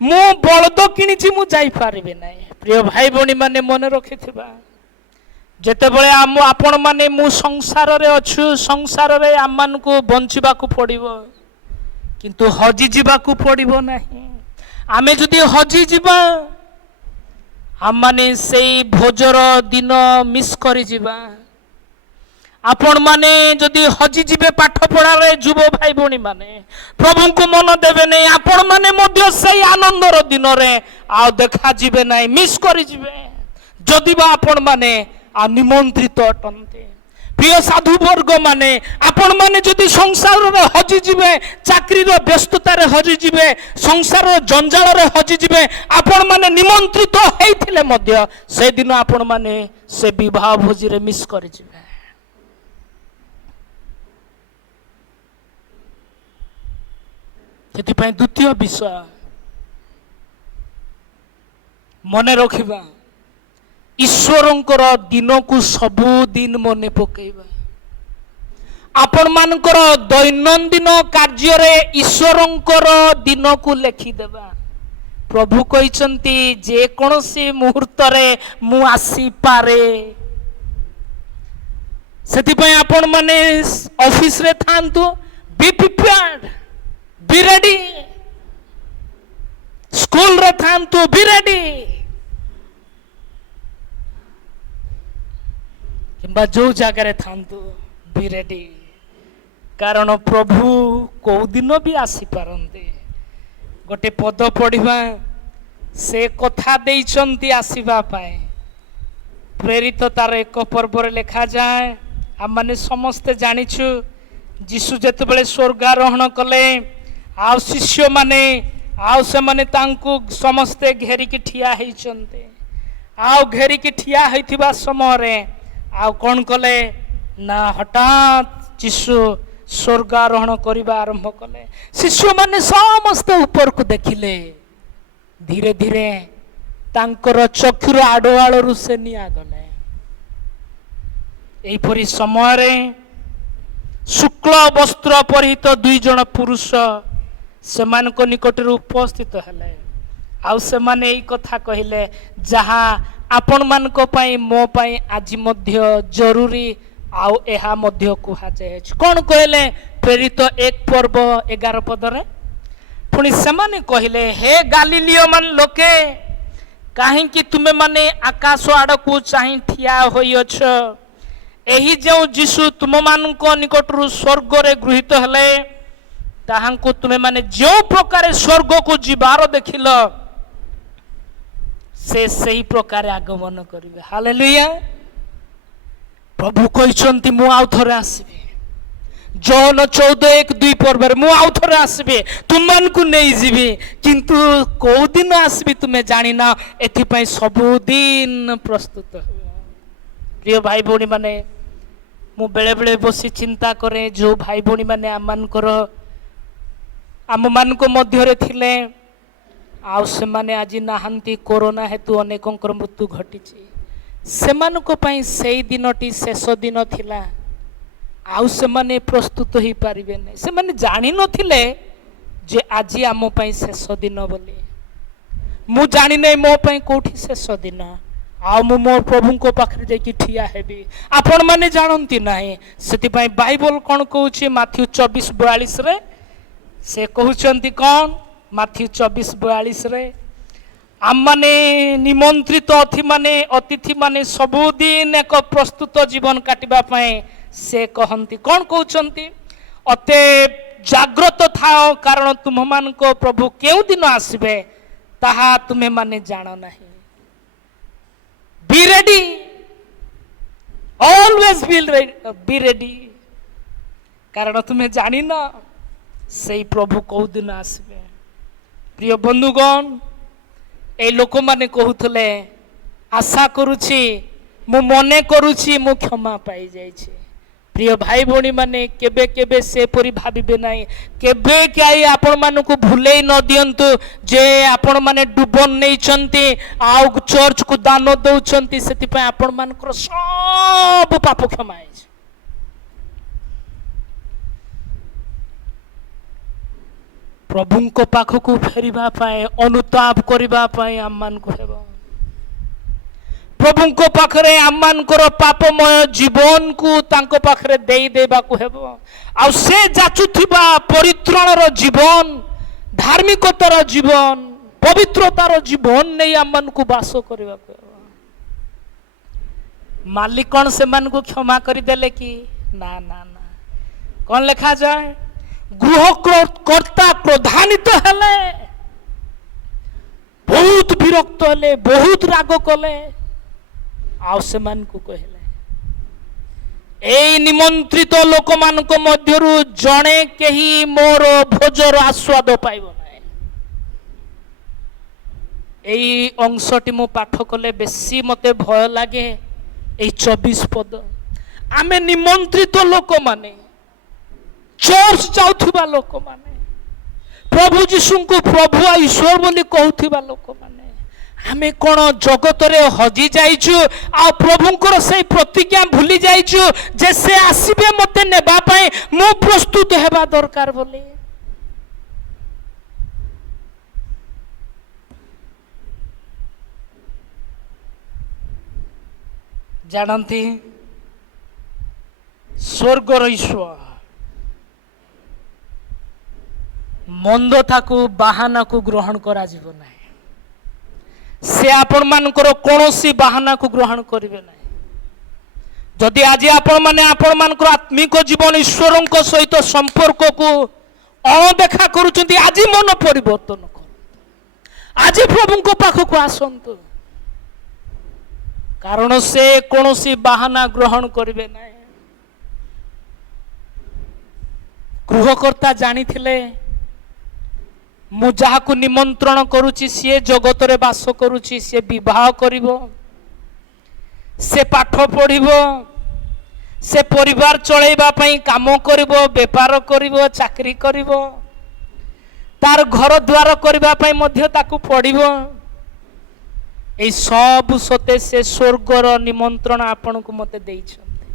मु बलद किनिछि मु जाई पारिबि नै प्रिय भाई भणी माने मन रखिथिबा जेते बेले आपण माने मु संसार रे अछु संसार रे आमान को बंचिबा को पड़िबो किंतु हजी जीवा को पड़िबो नाही आमे जदि हजी जीवा आमाने से भोजर दिन मिस करी जीवा आपण माने जदि हजी जीवे पाठ पढ़ारे जुब भाई भणी माने प्रभु को मन देवे नहीं आपण माने मध्य से आनंदर दिन रे आ देखा जीवे नहीं मिस करी जीवे जदि बा आपण माने आ निमंत्रित अटंते प्रिय साधु वर्ग माने आपण माने जदि संसार रे हजी जीवे चाकरी रो व्यस्तता रे हजी जीवे संसार रो जंजाल रे हजी जीवे आपण माने निमंत्रित हेइथिले मध्य से दिन आपण माने से विवाह भोजी रे मिस करि जीवे सेति द्वितीय विषय मने रखिबा ईश्वरंकर दिन को सबुदिन मने पकेबा आपण मानकर दैनंदिन कार्य रे ईश्वरंकर दिन को लेखि देबा प्रभु कहिसंती जे कोनोसी मुहूर्त रे मु आसी पारे सेति पय आपण माने ऑफिस रे थांतु be prepared be ready school रे थांतु बी रेडी किंबा जो जगह थांतु बी रेडी कारण प्रभु को दिन भी आसी पारंते गोटे पद पढ़िबा से कथा देइचंती आसीबा पाए प्रेरित तार एक पर्व रे लिखा जाए आम माने समस्ते जानिछु जीशु जेते बेले स्वर्गारोहण कले आ शिष्य माने आ से माने तांकु समस्ते घेरिकी ठिया हेइचंते आ घेरिकी ठिया हेइथिबा समय रे आ कौन कले ना हठात जीशु स्वर्गारोहण करने आरंभ कले शिष्य माने समस्त ऊपर को देखिले धीरे धीरे तांकर चक्षुर आड़ोआड़ से निया गले एपरी समय रे शुक्ल वस्त्र परिहित दुई जन पुरुष सेमानक निकट उपस्थित हेले ଆଉ ସେମାନେ ଏଇ କଥା କହିଲେ, ଯାହା ଆପଣ ମାନଙ୍କ ପାଇଁ ମୋ ପାଇଁ ଆଜି ମଧ୍ୟ ଜରୁରୀ, ଆଉ ଏହା ମଧ୍ୟ କୁହାଯାଇଛି। କ'ଣ କହିଲେ? ପ୍ରେରିତ 1:11 ପୁଣି ସେମାନେ କହିଲେ, ହେ ଗାଲିଲିୟ ମାନ ଲୋକେ, କାହିଁକି ତୁମେ ମାନେ ଆକାଶ ଆଡ଼କୁ ଚାହିଁ ଠିଆ ହୋଇଅଛ? ଏହି ଯେଉଁ ଯୀଶୁ ତୁମମାନଙ୍କ ନିକଟରୁ ସ୍ୱର୍ଗରେ ଗୃହୀତ ହେଲେ, ତାହାଙ୍କୁ ତୁମେ ମାନେ ଯେଉଁ ପ୍ରକାର ସ୍ୱର୍ଗକୁ ଯିବାର ଦେଖିଲ, ସେ ସେହି ପ୍ରକାର ଆଗମନ କରିବେ। ହାଲେଲୁୟା। ପ୍ରଭୁ କହିଛନ୍ତି, ମୁଁ ଆଉ ଥରେ ଆସିବି। ଜହନ 14:1-2 ପର୍ବରେ ମୁଁ ଆଉ ଥରେ ଆସିବି, ତୁମମାନଙ୍କୁ ନେଇଯିବି, କିନ୍ତୁ କୋଉ ଦିନ ଆସିବି ତୁମେ ଜାଣିନା, ଏଥିପାଇଁ ସବୁଦିନ ପ୍ରସ୍ତୁତ ହୁଅ। ପ୍ରିୟ ଭାଇ ଭଉଣୀ ମାନେ, ମୁଁ ବେଳେବେଳେ ବସି ଚିନ୍ତା କରେ, ଯେଉଁ ଭାଇ ଭଉଣୀ ମାନେ ଆମମାନଙ୍କ ମଧ୍ୟରେ ଥିଲେ, ଆଉ ସେମାନେ ଆଜି ନାହାନ୍ତି, କରୋନା ହେତୁ ଅନେକଙ୍କର ମୃତ୍ୟୁ ଘଟିଛି। ସେମାନଙ୍କ ପାଇଁ ସେଇ ଦିନଟି ଶେଷ ଦିନ ଥିଲା, ଆଉ ସେମାନେ ପ୍ରସ୍ତୁତ ହେଇପାରିବେ ନାହିଁ। ସେମାନେ ଜାଣିନଥିଲେ ଯେ ଆଜି ଆମ ପାଇଁ ଶେଷ ଦିନ ବୋଲି। ମୁଁ ଜାଣିନାହିଁ ମୋ ପାଇଁ କେଉଁଠି ଶେଷ ଦିନ, ଆଉ ମୁଁ ମୋ ପ୍ରଭୁଙ୍କ ପାଖରେ ଯାଇକି ଠିଆ ହେବି। ଆପଣମାନେ ଜାଣନ୍ତି ନାହିଁ, ସେଥିପାଇଁ ବାଇବଲ କ'ଣ କହୁଛି? ମାଥ୍ୟୁ 24:42 ସେ କହୁଛନ୍ତି କ'ଣ? ମାଥ୍ୟୁ 24:42 ଆମମାନେ ନିମନ୍ତ୍ରିତ ଅତିଥି ମାନେ ସବୁଦିନ ଏକ ପ୍ରସ୍ତୁତ ଜୀବନ କାଟିବା ପାଇଁ ସେ କହନ୍ତି। କ'ଣ କହୁଛନ୍ତି? ଅତେ ଜାଗ୍ରତ ଥାଅ, କାରଣ ତୁମମାନଙ୍କ ପ୍ରଭୁ କେଉଁ ଦିନ ଆସିବେ ତାହା ତୁମେମାନେ ଜାଣ ନାହିଁ। ବି ରେଡି, ଅଲୱେଜ ବି ରେଡି, କାରଣ ତୁମେ ଜାଣିନ ସେଇ ପ୍ରଭୁ କୋଉ ଦିନ ଆସିବେ। ପ୍ରିୟ ବନ୍ଧୁଗଣ, এই ଲୋକମାନେ କହୁଥିଲେ, ଆଶା କରୁଛି, ମୁଁ ମନେ କରୁଛି ମୁଁ କ୍ଷମା ପାଇଯାଇଛି। ପ୍ରିୟ ଭାଇ ଭଉଣୀ ମାନେ, କେବେ କେବେ ସେପରି ଭାବିବେ ନାହିଁ। କେବେ କାହିଁ ଆପଣମାନଙ୍କୁ ଭୁଲେଇ ନ ଦିଅନ୍ତୁ ଯେ ଆପଣମାନେ ଡୁବନ ନେଇଛନ୍ତି ଆଉ ଚର୍ଚ୍ଚକୁ ଦାନ ଦେଉଛନ୍ତି, ସେଥିପାଇଁ ଆପଣମାନଙ୍କର ସବୁ ପାପ କ୍ଷମା ହେଇଛି। ପ୍ରଭୁଙ୍କ ପାଖକୁ ଫେରିବା ପାଇଁ, ଅନୁତାପ କରିବା ପାଇଁ ଆମମାନଙ୍କୁ ହେବ। ପ୍ରଭୁଙ୍କ ପାଖରେ ଆମମାନଙ୍କର ପାପମୟ ଜୀବନକୁ ତାଙ୍କ ପାଖରେ ଦେଇଦେବାକୁ ହେବ। ଆଉ ସେ ଯାଚୁଥିବା ପରିତ୍ରାଣର ଜୀବନ, ଧାର୍ମିକତାର ଜୀବନ, ପବିତ୍ରତାର ଜୀବନ ନେଇ ଆମମାନଙ୍କୁ ବାସ କରିବାକୁ ହେବ। ମାଲିକ କ'ଣ ସେମାନଙ୍କୁ କ୍ଷମା କରିଦେଲେ କି? ନା ନା ନା। କ'ଣ ଲେଖାଯାଏ? ଗୃହକର୍ତ୍ତା କ୍ରୋଧାନ୍ୱିତ ହେଲେ, ବହୁତ ବିରକ୍ତ ହେଲେ, ବହୁତ ରାଗ କଲେ, ଆଉ ସେମାନଙ୍କୁ କହିଲେ, ଏଇ ନିମନ୍ତ୍ରିତ ଲୋକମାନଙ୍କ ମଧ୍ୟରୁ ଜଣେ କେହି ମୋର ଭୋଜର ଆସ୍ୱାଦ ପାଇବ ନାହିଁ। ଏଇ ଅଂଶଟି ମୁଁ ପାଠ କଲେ ବେଶୀ ମୋତେ ଭୟ ଲାଗେ। ଏଇ 24 ପଦ, ଆମେ ନିମନ୍ତ୍ରିତ ଲୋକମାନେ, ଚର୍ଚ୍ଚ ଯାଉଥିବା ଲୋକମାନେ, ପ୍ରଭୁ ଯୀଶୁଙ୍କୁ ପ୍ରଭୁ ଆଉ ଈଶ୍ୱର ବୋଲି କହୁଥିବା ଲୋକମାନେ, ଆମେ କ'ଣ ଜଗତରେ ହଜି ଯାଇଛୁ ଆଉ ପ୍ରଭୁଙ୍କର ସେଇ ପ୍ରତିଜ୍ଞା ଭୁଲି ଯାଇଛୁ ଯେ ସେ ଆସିବେ ମୋତେ ନେବା ପାଇଁ, ମୁଁ ପ୍ରସ୍ତୁତ ହେବା ଦରକାର ବୋଲି? ଜାଣନ୍ତି, ସ୍ୱର୍ଗର ଈଶ୍ୱର ମନ୍ଦତାକୁ ବାହାନାକୁ ଗ୍ରହଣ କରାଯିବ ନାହିଁ। ସେ ଆପଣମାନଙ୍କର କୌଣସି ବାହାନାକୁ ଗ୍ରହଣ କରିବେ ନାହିଁ। ଯଦି ଆଜି ଆପଣମାନଙ୍କର ଆତ୍ମିକ ଜୀବନ ଈଶ୍ୱରଙ୍କ ସହିତ ସମ୍ପର୍କକୁ ଅଣଦେଖା କରୁଛନ୍ତି, ଆଜି ମନ ପରିବର୍ତ୍ତନ କରନ୍ତୁ। ଆଜି ପ୍ରଭୁଙ୍କ ପାଖକୁ ଆସନ୍ତୁ, କାରଣ ସେ କୌଣସି ବାହାନା ଗ୍ରହଣ କରିବେ ନାହିଁ। ଗୃହକର୍ତ୍ତା ଜାଣିଥିଲେ, ମୁଁ ଯାହାକୁ ନିମନ୍ତ୍ରଣ କରୁଛି ସିଏ ଜଗତରେ ବାସ କରୁଛି, ସିଏ ବିବାହ କରିବ, ସେ ପାଠ ପଢ଼ିବ, ସେ ପରିବାର ଚଳେଇବା ପାଇଁ କାମ କରିବ, ବେପାର କରିବ, ଚାକିରି କରିବ, ତାର ଘର ଦ୍ୱାର କରିବା ପାଇଁ ମଧ୍ୟ ତାକୁ ପଡ଼ିବ। এই ସବୁ ସତେ ସେ ସ୍ୱର୍ଗର ନିମନ୍ତ୍ରଣ ଆପଣଙ୍କୁ ମୋତେ ଦେଇଛନ୍ତି।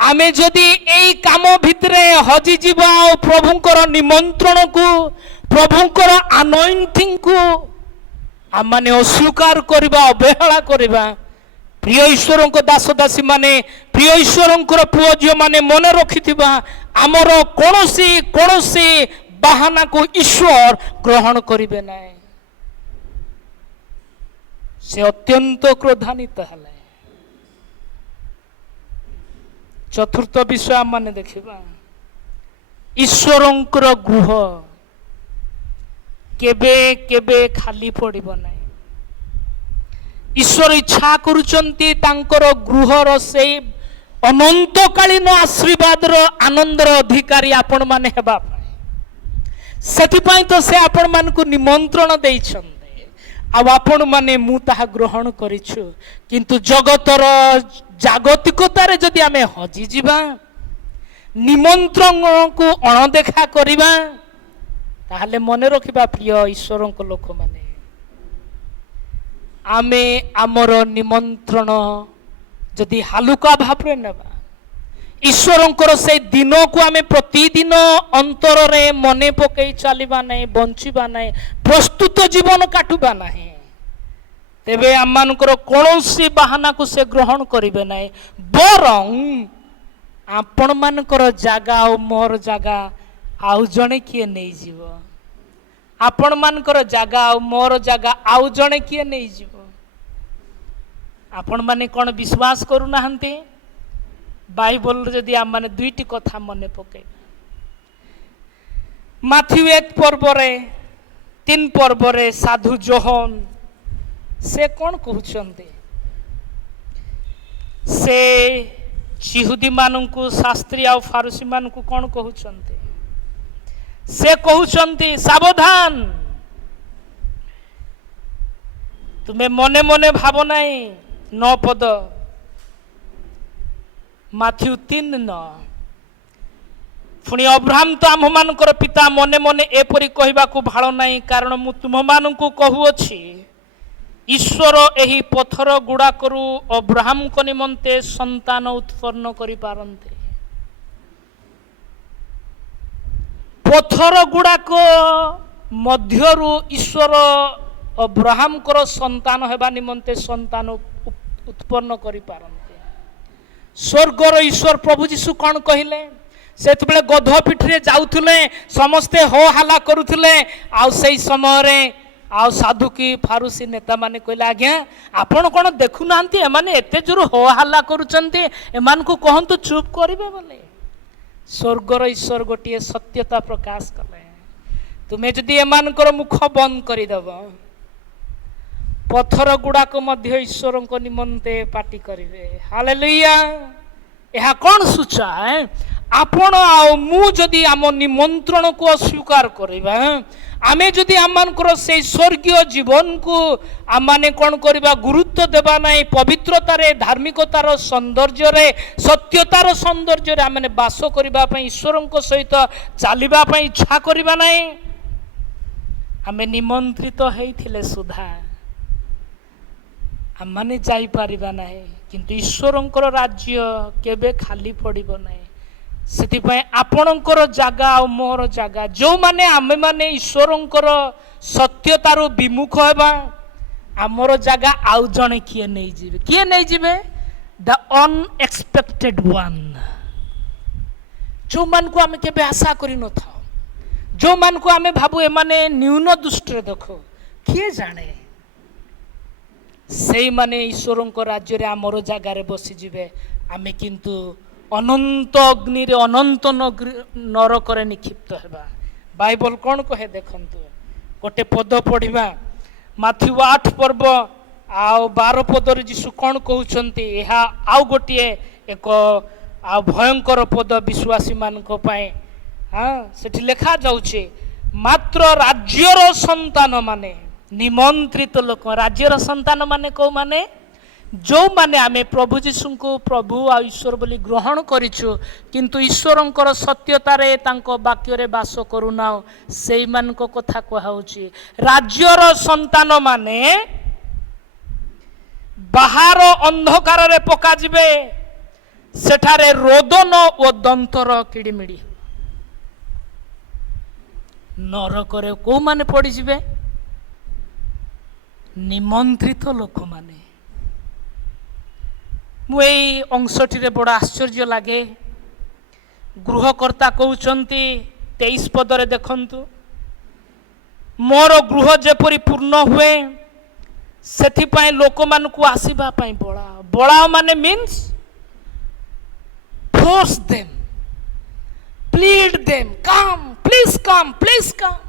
ଆମେ ଯଦି ଏଇ କାମ ଭିତରେ ହଜିଯିବା ଆଉ ପ୍ରଭୁଙ୍କର ନିମନ୍ତ୍ରଣକୁ, ପ୍ରଭୁଙ୍କର ଆନଏଣ୍ଟିଂକୁ ଆମମାନେ ଅସ୍ୱୀକାର କରିବା, ଅବହେଳା କରିବା। ପ୍ରିୟ ଈଶ୍ୱରଙ୍କ ଦାସ ଦାସୀ ମାନେ, ପ୍ରିୟ ଈଶ୍ୱରଙ୍କର ପୁଅ ଝିଅ ମାନେ ମନେ ରଖିଥିବା, ଆମର କୌଣସି ବାହାନାକୁ ଈଶ୍ୱର ଗ୍ରହଣ କରିବେ ନାହିଁ। ସେ ଅତ୍ୟନ୍ତ କ୍ରୋଧାନ୍ୱିତ ହେଲେ। ଚତୁର୍ଥ ବିଷୟ ଆମମାନେ ଦେଖିବା, ଈଶ୍ୱରଙ୍କର ଗୃହ କେବେ କେବେ ଖାଲି ପଡ଼ିବ ନାହିଁ। ଈଶ୍ୱର ଇଚ୍ଛା କରୁଛନ୍ତି ତାଙ୍କର ଗୃହର ସେଇ ଅନନ୍ତକାଳୀନ ଆଶୀର୍ବାଦର ଆନନ୍ଦର ଅଧିକାରୀ ଆପଣମାନେ ହେବା ପାଇଁ। ସେଥିପାଇଁ ତ ସେ ଆପଣମାନଙ୍କୁ ନିମନ୍ତ୍ରଣ ଦେଇଛନ୍ତି, ଆଉ ଆପଣମାନେ ମୁଁ ତାହା ଗ୍ରହଣ କରିଛୁ। କିନ୍ତୁ ଜଗତର ଜାଗତିକତାରେ ଯଦି ଆମେ ହଜିଯିବା, ନିମନ୍ତ୍ରଣକୁ ଅଣଦେଖା କରିବା, ତାହେଲେ ମନେ ରଖିବା ପ୍ରିୟ ଈଶ୍ୱରଙ୍କ ଲୋକମାନେ, ଆମେ ଆମର ନିମନ୍ତ୍ରଣ ଯଦି ହାଲୁକା ଭାବରେ ନେବା, ଈଶ୍ୱରଙ୍କର ସେଇ ଦିନକୁ ଆମେ ପ୍ରତିଦିନ ଅନ୍ତରରେ ମନେ ପକାଇ ଚାଲିବା ନାହିଁ, ବଞ୍ଚିବା ନାହିଁ, ପ୍ରସ୍ତୁତ ଜୀବନ କାଟିବା ନାହିଁ, ତେବେ ଆମମାନଙ୍କର କୌଣସି ବାହାନାକୁ ସେ ଗ୍ରହଣ କରିବେ ନାହିଁ। ବରଂ ଆପଣମାନଙ୍କର ଜାଗା ଆଉ ମୋର ଜାଗା ଆଉ ଜଣେ କିଏ ନେଇଯିବ। ଆପଣମାନଙ୍କର ଜାଗା ଆଉ ମୋର ଜାଗା ଆଉ ଜଣେ କିଏ ନେଇଯିବ। ଆପଣମାନେ କ'ଣ ବିଶ୍ୱାସ କରୁନାହାନ୍ତି? ବାଇବଲରେ ଯଦି ଆମମାନେ ଦୁଇଟି କଥା ମନେ ପକାଇବା, ମାଥ୍ୟୁ 1 ପର୍ବରେ 3 ପର୍ବରେ ସାଧୁ ଜୋହନ ସେ କ'ଣ କହୁଛନ୍ତି? ସେ ଯିହୁଦୀମାନଙ୍କୁ, ଶାସ୍ତ୍ରୀ ଆଉ ଫାରୁସୀମାନଙ୍କୁ କ'ଣ କହୁଛନ୍ତି? ସେ କହୁଛନ୍ତି, ସାବଧାନ, ତୁମେ ମନେ ମନେ ଭାବ ନାହିଁ। 9 ପଦ, ମାଥ୍ୟୁ 3:9। ପୁଣି ଅବ୍ରାହମ ତ ଆମ୍ଭମାନଙ୍କର ପିତା, ମନେ ମନେ ଏପରି କହିବାକୁ ଭାଳ ନାହିଁ, କାରଣ ମୁଁ ତୁମମାନଙ୍କୁ କହୁଅଛି, ଈଶ୍ୱର ଏହି ପଥର ଗୁଡ଼ାକରୁ ଅବ୍ରାହମଙ୍କ ନିମନ୍ତେ ସନ୍ତାନ ଉତ୍ପନ୍ନ କରିପାରନ୍ତି। ପଥର ଗୁଡ଼ାକ ମଧ୍ୟରୁ ଈଶ୍ୱର ଅବ୍ରାହମଙ୍କର ସନ୍ତାନ ହେବା ନିମନ୍ତେ ସନ୍ତାନ ଉତ୍ପନ୍ନ କରିପାରନ୍ତି। ସ୍ୱର୍ଗର ଈଶ୍ୱର ପ୍ରଭୁ ଯୀଶୁ କ'ଣ କହିଲେ? ସେତେବେଳେ ଗଧ ପିଠିରେ ଯାଉଥିଲେ, ସମସ୍ତେ ହୋ ହାଲା କରୁଥିଲେ, ଆଉ ସେଇ ସମୟରେ ଆଉ ସାଧୁ କି ଫାରୁସୀ ନେତାମାନେ କହିଲେ, ଆଜ୍ଞା ଆପଣ କ'ଣ ଦେଖୁନାହାନ୍ତି ଏମାନେ ଏତେ ଜୋର ହୋ ହାଲା କରୁଛନ୍ତି, ଏମାନଙ୍କୁ କହନ୍ତୁ ଚୁପ୍ କରିବେ ବୋଲି। ସ୍ୱର୍ଗର ଈଶ୍ୱର ଗୋଟିଏ ସତ୍ୟତା ପ୍ରକାଶ କଲେ, ତୁମେ ଯଦି ଏମାନଙ୍କର ମୁଖ ବନ୍ଦ କରିଦେବ, ପଥର ଗୁଡ଼ାକ ମଧ୍ୟ ଈଶ୍ୱରଙ୍କ ନିମନ୍ତେ ପାଟି କରିବେ। ହାଲେଲୁୟା। ଏହା କ'ଣ ସୂଚାଏ? ଆପଣ ଆଉ ମୁଁ ଯଦି ଆମ ନିମନ୍ତ୍ରଣକୁ ଅସ୍ୱୀକାର କରିବା, ଆମେ ଯଦି ଆମମାନଙ୍କର ସେଇ ସ୍ୱର୍ଗୀୟ ଜୀବନକୁ ଆମମାନେ କ'ଣ କରିବା? ଗୁରୁତ୍ୱ ଦେବା ନାହିଁ, ପବିତ୍ରତାରେ, ଧାର୍ମିକତାର ସୌନ୍ଦର୍ଯ୍ୟରେ, ସତ୍ୟତାର ସୌନ୍ଦର୍ଯ୍ୟରେ ଆମମାନେ ବାସ କରିବା ପାଇଁ, ଈଶ୍ୱରଙ୍କ ସହିତ ଚାଲିବା ପାଇଁ ଇଚ୍ଛା କରିବା ନାହିଁ, ଆମେ ନିମନ୍ତ୍ରିତ ହେଇଥିଲେ ସୁଦ୍ଧା ଆମମାନେ ଯାଇପାରିବା ନାହିଁ। କିନ୍ତୁ ଈଶ୍ୱରଙ୍କର ରାଜ୍ୟ କେବେ ଖାଲି ପଡ଼ିବ ନାହିଁ। ସେଥିପାଇଁ ଆପଣଙ୍କର ଜାଗା ଆଉ ମୋର ଜାଗା, ଯେଉଁମାନେ ଆମେମାନେ ଈଶ୍ୱରଙ୍କର ସତ୍ୟତାରୁ ବିମୁଖ ହେବା, ଆମର ଜାଗା ଆଉ ଜଣେ କିଏ ନେଇଯିବେ। କିଏ ନେଇଯିବେ? ଦ ଅନଏକ୍ସପେକ୍ଟେଡ୍ ୱାନ୍, ଯେଉଁମାନଙ୍କୁ ଆମେ କେବେ ଆଶା କରିନଥାଉ, ଯେଉଁମାନଙ୍କୁ ଆମେ ଭାବୁ ଏମାନେ ନ୍ୟୁନ ଦୃଷ୍ଟିରେ ଦେଖୁ, କିଏ ଜାଣେ ସେଇମାନେ ଈଶ୍ୱରଙ୍କ ରାଜ୍ୟରେ ଆମର ଜାଗାରେ ବସିଯିବେ। ଆମେ କିନ୍ତୁ ଅନନ୍ତ ଅଗ୍ନିରେ, ଅନନ୍ତ ନରକରେ ନିକ୍ଷିପ୍ତ ହେବା। ବାଇବଲ କ'ଣ କହେ ଦେଖନ୍ତୁ, ଗୋଟେ ପଦ ପଢ଼ିବା, ମାଥ୍ୟୁ 8 ପର୍ବ ଆଉ 12 ପଦରେ ଯୀଶୁ କ'ଣ କହୁଛନ୍ତି? ଏହା ଆଉ ଗୋଟିଏ ଏକ ଆଉ ଭୟଙ୍କର ପଦ ବିଶ୍ୱାସୀମାନଙ୍କ ପାଇଁ। ସେଠି ଲେଖାଯାଉଛି, ମାତ୍ର ରାଜ୍ୟର ସନ୍ତାନ ମାନେ, ନିମନ୍ତ୍ରିତ ଲୋକ, ରାଜ୍ୟର ସନ୍ତାନ ମାନେ କେଉଁମାନେ? ଯେଉଁମାନେ ଆମେ ପ୍ରଭୁ ଯୀଶୁଙ୍କୁ ପ୍ରଭୁ ଆଉ ଈଶ୍ୱର ବୋଲି ଗ୍ରହଣ କରିଛୁ, କିନ୍ତୁ ଈଶ୍ୱରଙ୍କର ସତ୍ୟତାରେ, ତାଙ୍କ ବାକ୍ୟରେ ବାସ କରୁନାହୁଁ, ସେଇମାନଙ୍କ କଥା କୁହାହେଉଛି। ରାଜ୍ୟର ସନ୍ତାନ ମାନେ ବାହାର ଅନ୍ଧକାରରେ ପକାଯିବେ, ସେଠାରେ ରୋଦନ ଓ ଦନ୍ତର କିଡ଼ିମିଡ଼ି। ନରକରେ କୋଉମାନେ ପଡ଼ିଯିବେ? ନିମନ୍ତ୍ରିତ ଲୋକମାନେ। ମୁଁ ଏଇ ଅଂଶଟିରେ ବଡ଼ ଆଶ୍ଚର୍ଯ୍ୟ ଲାଗେ। ଗୃହକର୍ତ୍ତା କହୁଛନ୍ତି 23 ପଦରେ ଦେଖନ୍ତୁ, ମୋର ଗୃହ ଯେପରି ପୂର୍ଣ୍ଣ ହୁଏ ସେଥିପାଇଁ ଲୋକମାନଙ୍କୁ ଆସିବା ପାଇଁ ବୋଳାଅ। ବୋଳାଅ ମାନେ means force them, plead them, come please come please come.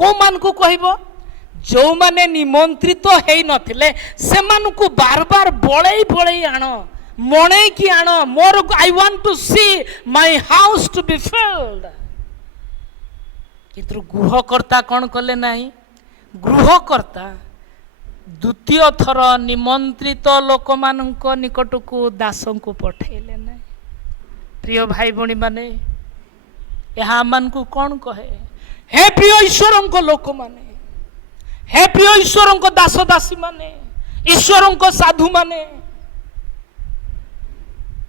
କୋଉମାନଙ୍କୁ କହିବ? ଯେଉଁମାନେ ନିମନ୍ତ୍ରିତ ହେଇନଥିଲେ ସେମାନଙ୍କୁ ବାର ବାର ବଳେଇ ବଳେଇ ଆଣ, ମଣେଇକି ଆଣ। ମୋର I want to see my house to be filled. କିନ୍ତୁ ଗୃହକର୍ତ୍ତା କ'ଣ କଲେ ନାହିଁ? ଗୃହକର୍ତ୍ତା ଦ୍ୱିତୀୟ ଥର ନିମନ୍ତ୍ରିତ ଲୋକମାନଙ୍କ ନିକଟକୁ ଦାସଙ୍କୁ ପଠେଇଲେ ନାହିଁ। ପ୍ରିୟ ଭାଇ ଭଉଣୀମାନେ, ଏହା ଆମମାନଙ୍କୁ କ'ଣ କହେ? ହେ ପ୍ରିୟ ଈଶ୍ୱରଙ୍କ ଲୋକମାନେ, ହେ ପ୍ରିୟ ଈଶ୍ୱରଙ୍କ ଦାସ ଦାସୀମାନେ, ଈଶ୍ୱରଙ୍କ ସାଧୁମାନେ,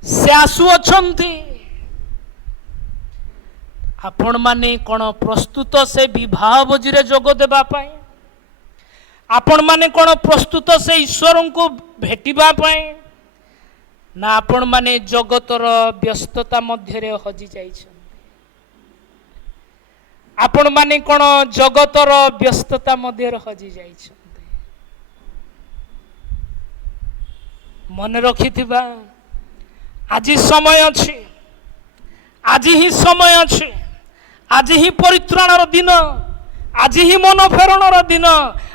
ସେ ଆସୁଅଛନ୍ତି। ଆପଣମାନେ କ'ଣ ପ୍ରସ୍ତୁତ ସେ ବିବାହ ଭୋଜିରେ ଯୋଗ ଦେବା ପାଇଁ? ଆପଣମାନେ କ'ଣ ପ୍ରସ୍ତୁତ ସେ ଈଶ୍ୱରଙ୍କୁ ଭେଟିବା ପାଇଁ? ନା ଆପଣମାନେ ଜଗତର ବ୍ୟସ୍ତତା ମଧ୍ୟରେ ହଜି ଯାଇଛନ୍ତି? ଆପଣମାନେ କ'ଣ ଜଗତର ବ୍ୟସ୍ତତା ମଧ୍ୟରେ ହଜି ଯାଇଛନ୍ତି? ମନେ ରଖିଥିବା, ଆଜି ସମୟ ଅଛି, ଆଜି ହିଁ ସମୟ ଅଛି, ଆଜି ହିଁ ପରିତ୍ରାଣର ଦିନ, ଆଜି ହିଁ ମନ ଫେରଣର ଦିନ,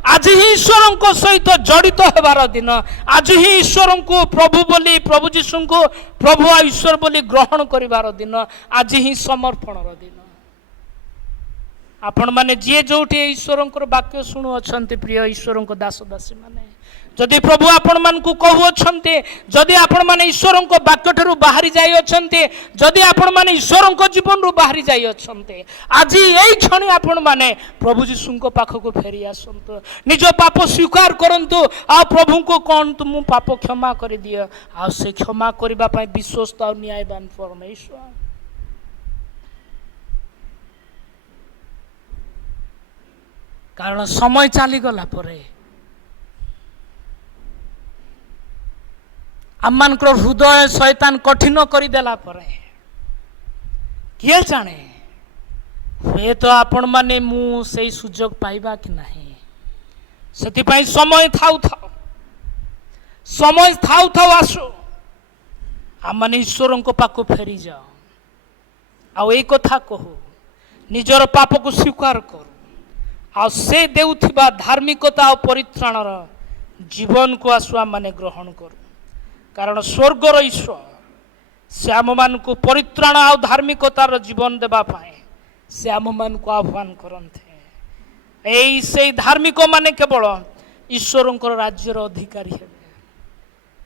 ଆଜି ହିଁ ଈଶ୍ୱରଙ୍କ ସହିତ ଜଡ଼ିତ ହେବାର ଦିନ, ଆଜି ହିଁ ଈଶ୍ୱରଙ୍କୁ ପ୍ରଭୁ ବୋଲି, ପ୍ରଭୁ ଯୀଶୁଙ୍କୁ ପ୍ରଭୁ ଆଉ ଈଶ୍ୱର ବୋଲି ଗ୍ରହଣ କରିବାର ଦିନ, ଆଜି ହିଁ ସମର୍ପଣର ଦିନ। ଆପଣମାନେ ଯିଏ ଯେଉଁଠି ଈଶ୍ୱରଙ୍କର ବାକ୍ୟ ଶୁଣୁଅଛନ୍ତି, ପ୍ରିୟ ଈଶ୍ୱରଙ୍କ ଦାସ ଦାସୀମାନେ, ଯଦି ପ୍ରଭୁ ଆପଣମାନଙ୍କୁ କହୁଅଛନ୍ତି, ଯଦି ଆପଣମାନେ ଈଶ୍ୱରଙ୍କ ବାକ୍ୟଠାରୁ ବାହାରି ଯାଇଅଛନ୍ତି, ଯଦି ଆପଣମାନେ ଈଶ୍ୱରଙ୍କ ଜୀବନରୁ ବାହାରି ଯାଇଅଛନ୍ତି, ଆଜି ଏଇ କ୍ଷଣି ଆପଣମାନେ ପ୍ରଭୁ ଯୀଶୁଙ୍କ ପାଖକୁ ଫେରି ଆସନ୍ତୁ। ନିଜ ପାପ ସ୍ୱୀକାର କରନ୍ତୁ ଆଉ ପ୍ରଭୁଙ୍କୁ କହନ୍ତୁ, ମୁଁ ପାପ କ୍ଷମା କରିଦିଅ। ଆଉ ସେ କ୍ଷମା କରିବା ପାଇଁ ବିଶ୍ୱସ୍ତ ଆଉ ନ୍ୟାୟବାନ ପରମେଶ୍ୱର। କାରଣ ସମୟ ଚାଲିଗଲା ପରେ ଆମମାନଙ୍କର ହୃଦୟ ଶୈତାନ କଠିନ କରିଦେଲା ପରେ କିଏ ଜାଣେ, ହୁଏତ ଆପଣମାନେ ମୁଁ ସେଇ ସୁଯୋଗ ପାଇବା କି ନାହିଁ। ସେଥିପାଇଁ ସମୟ ଥାଉ ଥାଉ, ସମୟ ଥାଉ ଥାଉ ଆସୁ, ଆମମାନେ ଈଶ୍ୱରଙ୍କ ପାଖକୁ ଫେରିଯାଅ। ଆଉ ଏଇ କଥା କହୁ, ନିଜର ପାପକୁ ସ୍ୱୀକାର କରୁ, ଆଉ ସେ ଦେଉଥିବା ଧାର୍ମିକତା ଆଉ ପରିତ୍ରାଣର ଜୀବନକୁ ଆସୁ ଆମମାନେ ଗ୍ରହଣ କରୁ। କାରଣ ସ୍ୱର୍ଗର ଈଶ୍ୱର ସେ ଆମମାନଙ୍କୁ ପରିତ୍ରାଣ ଆଉ ଧାର୍ମିକତାର ଜୀବନ ଦେବା ପାଇଁ ସେ ଆମମାନଙ୍କୁ ଆହ୍ୱାନ କରନ୍ତି। ସେଇ ଧାର୍ମିକ ମାନେ କେବଳ ଈଶ୍ୱରଙ୍କର ରାଜ୍ୟର ଅଧିକାରୀ ହେବେ।